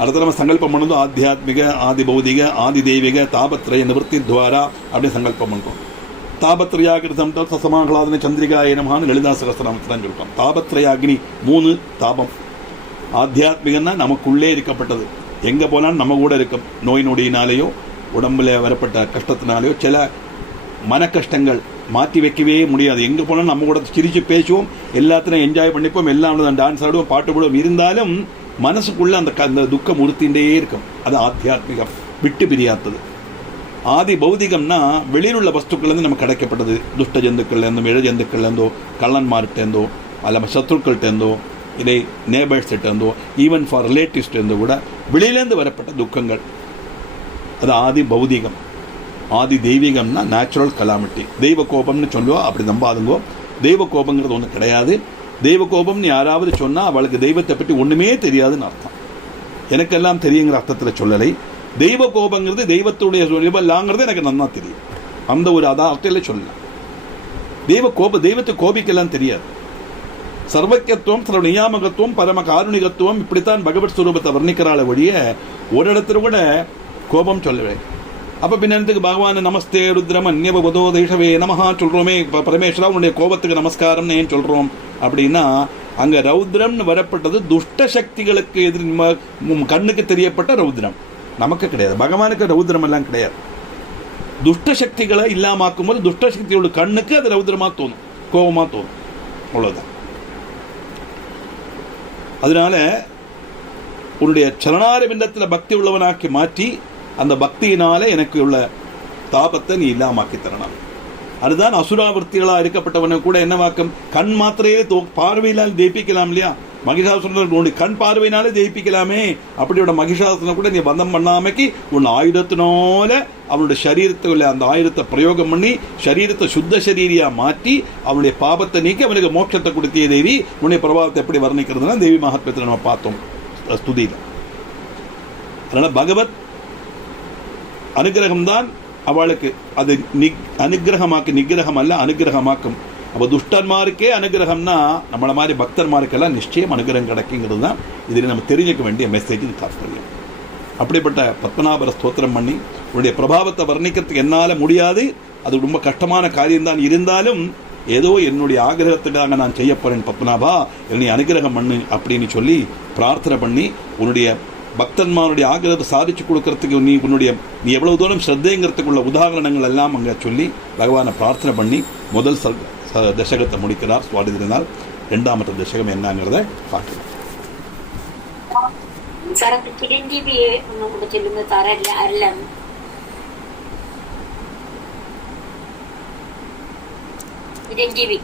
அடுத்த நம்ம சங்கல்பம் பண்ணதும் ஆத்தியாத்மிக, ஆதி பௌதிக, ஆதி தெய்வீக, தாபத்ரய நிவர்த்தி துவாரா அப்படின்னு சங்கல்பம் பண்ணுறோம். தாபத்ரயாகிருதம் சமாகலாதன சந்திரிகாய நமகான்னு லலிதா சகஸ்ரநாமத்தில் தான் சொல்லிருக்கோம். தாபத்ரயாகினி 3 தாபம். ஆத்தியாத்மிகன்னா நமக்குள்ளே இருக்கப்பட்டது, எங்கே போனாலும் நம்ம கூட இருக்கும். நோய் நொடியினாலேயோ உடம்புல வரப்பட்ட கஷ்டத்தினாலேயோ சில மன கஷ்டங்கள் மாற்றி வைக்கவே முடியாது. எங்கே போனாலும் நம்ம கூட சிரித்து பேசுவோம், எல்லாத்தையும் என்ஜாய் பண்ணிப்போம், எல்லாம் டான்ஸ் ஆடுவோம், பாட்டு போடுவோம். இருந்தாலும் மனசுக்குள்ள அந்த துக்கம் உறுத்தின்றே இருக்கும். அது ஆத்தியாத்மிகம், விட்டு பிரியாத்தது. ஆதி பௌதிகம்னா வெளியில் உள்ள வஸ்துக்கள்லேருந்து நமக்கு கிடைக்கப்பட்டது. துஷ்ட ஜந்துக்கள்லேருந்தோ, இழ ஜந்துக்கள்லேருந்தோ, கள்ளன்மார்கிட்டேருந்தோ, அல்ல சத்ருக்கள்கிட்டேருந்தோ, இல்லை நேபர்ஸ்கிட்டேருந்தோ, ஈவன் ஃபார் ரிலேட்டிவ்ஸ்டேருந்தோ கூட வெளியிலேருந்து வரப்பட்ட துக்கங்கள், அது ஆதி பௌதிகம். ஆதி தெய்வீகம்னா நேச்சுரல் கலாமிட்டி. தெய்வ கோபம்னு சொல்லுவோம், அப்படி நம்பாதுங்கோ. தெய்வ கோபங்கிறது ஒன்று கிடையாது. தெய்வ கோபம்னு யாராவது சொன்னால் அவளுக்கு தெய்வத்தை பற்றி ஒன்றுமே தெரியாதுன்னு அர்த்தம். எனக்கெல்லாம் தெரியுங்கிற அர்த்தத்தில் சொல்லலை. தெய்வ கோபங்கிறது தெய்வத்துடைய சொல்லலாங்கிறது எனக்கு நல்லா தெரியும். அந்த ஒரு அர்த்தத்தில் சொல்லலாம். தெய்வத்தை கோபிக்கெல்லாம் தெரியாது. சர்வக்கியத்துவம், சர்வ நியாமகத்துவம், பரம காருணிகத்துவம், இப்படித்தான் பகவத் ஸ்வரூபத்தை வர்ணிக்கிறாள் வழிய ஒரு இடத்துல கூட கோபம் சொல்லவே. அப்போ பின்னத்துக்கு பகவான் நமஸ்தே ருத்ரம் அந்நியபதோ தேசவே நமஹா சொல்கிறோமே, பரமேஸ்வரா உன்னுடைய கோபத்துக்கு நமஸ்காரம்னு ஏன் சொல்கிறோம் அப்படின்னா, அங்கே ரௌத்ரம்னு வரப்பட்டது துஷ்ட சக்திகளுக்கு எதிர் கண்ணுக்கு தெரியப்பட்ட ரௌத்ரம். நமக்கு கிடையாது. பகவானுக்கு ரௌத்ரம் எல்லாம் கிடையாது. துஷ்ட சக்திகளை இல்லாமாக்கும் போது துஷ்ட சக்தியோட கண்ணுக்கு அது ரௌத்ரமாக தோணும், கோபமாக தோணும். அவ்வளோதான். அதனால உன்னுடைய சரணார விந்தத்தில் பக்தி உள்ளவனாக்கி மாற்றி அந்த பக்தியினால எனக்கு உள்ள தாபத்தை நீ இல்லாமாக்கி தரணும். அதுதான் அசுராவர்த்திகளாக இருக்கப்பட்டவனை கூட என்னவாக்கும், கண் மாத்திரையே பார்வையினால் ஜெயிப்பிக்கலாம் இல்லையா? மகிஷாசுரனுடைய கண் பார்வையினாலே ஜெயிப்பிக்கலாமே. அப்படியோட மகிஷாசுரனை கூட நீ பந்தம் பண்ணாமைக்கு உன் ஆயுதத்தினால அவனுடைய சரீரத்தில் அந்த ஆயுதத்தை பிரயோகம் பண்ணி சரீரத்தை சுத்த சரீரியா மாற்றி அவனுடைய பாபத்தை நீக்கி அவனுக்கு மோட்சத்தை கொடுத்திய தேவி. உன்னுடைய பிரபாவத்தை எப்படி வர்ணிக்கிறதுனா தேவி மகாத்மியத்தில் நம்ம பார்த்தோம் ஸ்துதியில். அதனால பகவத் அனுகிரகம்தான் அவளுக்கு அது அனுகிரகமாக்கு, நிகிரகம் அல்ல, அனுகிரகமாக்கும். அப்போ துஷ்டன்மாருக்கே அனுகிரகம்னா நம்மளை மாதிரி பக்தர்மாருக்கெல்லாம் நிச்சயம் அனுகிரகம் கிடைக்குங்கிறது தான் இதில் நம்ம தெரிஞ்சுக்க வேண்டிய மெசேஜ் தாற்பயம். அப்படிப்பட்ட பத்மநாபர ஸ்தோத்திரம் பண்ணி உன்னுடைய பிரபாவத்தை வர்ணிக்கிறதுக்கு என்னால் முடியாது, அது ரொம்ப கஷ்டமான காரியம்தான். இருந்தாலும் ஏதோ என்னுடைய ஆகிரகத்துக்காக நான் செய்ய போறேன் பத்மநாபா, என்னை அனுகிரகம் பண்ணு அப்படின்னு சொல்லி பிரார்த்தனை பண்ணி உன்னுடைய பக்தன்மாருடைய ஆகிரகத்தை சாதிச்சு கொடுக்கறதுக்கு நீ எவ்வளவு தூரம் ஸ்ரத்தைங்கிறதுக்குள்ள உதாரணங்கள் எல்லாம் அங்கே சொல்லி பகவானை பிரார்த்தனை பண்ணி முதல் தசகத்தை முடிக்கிறார் சுவாதினால். 2வது தசகம் என்னங்கிறத பார்க்கலாம். ചിരഞ്ജീവി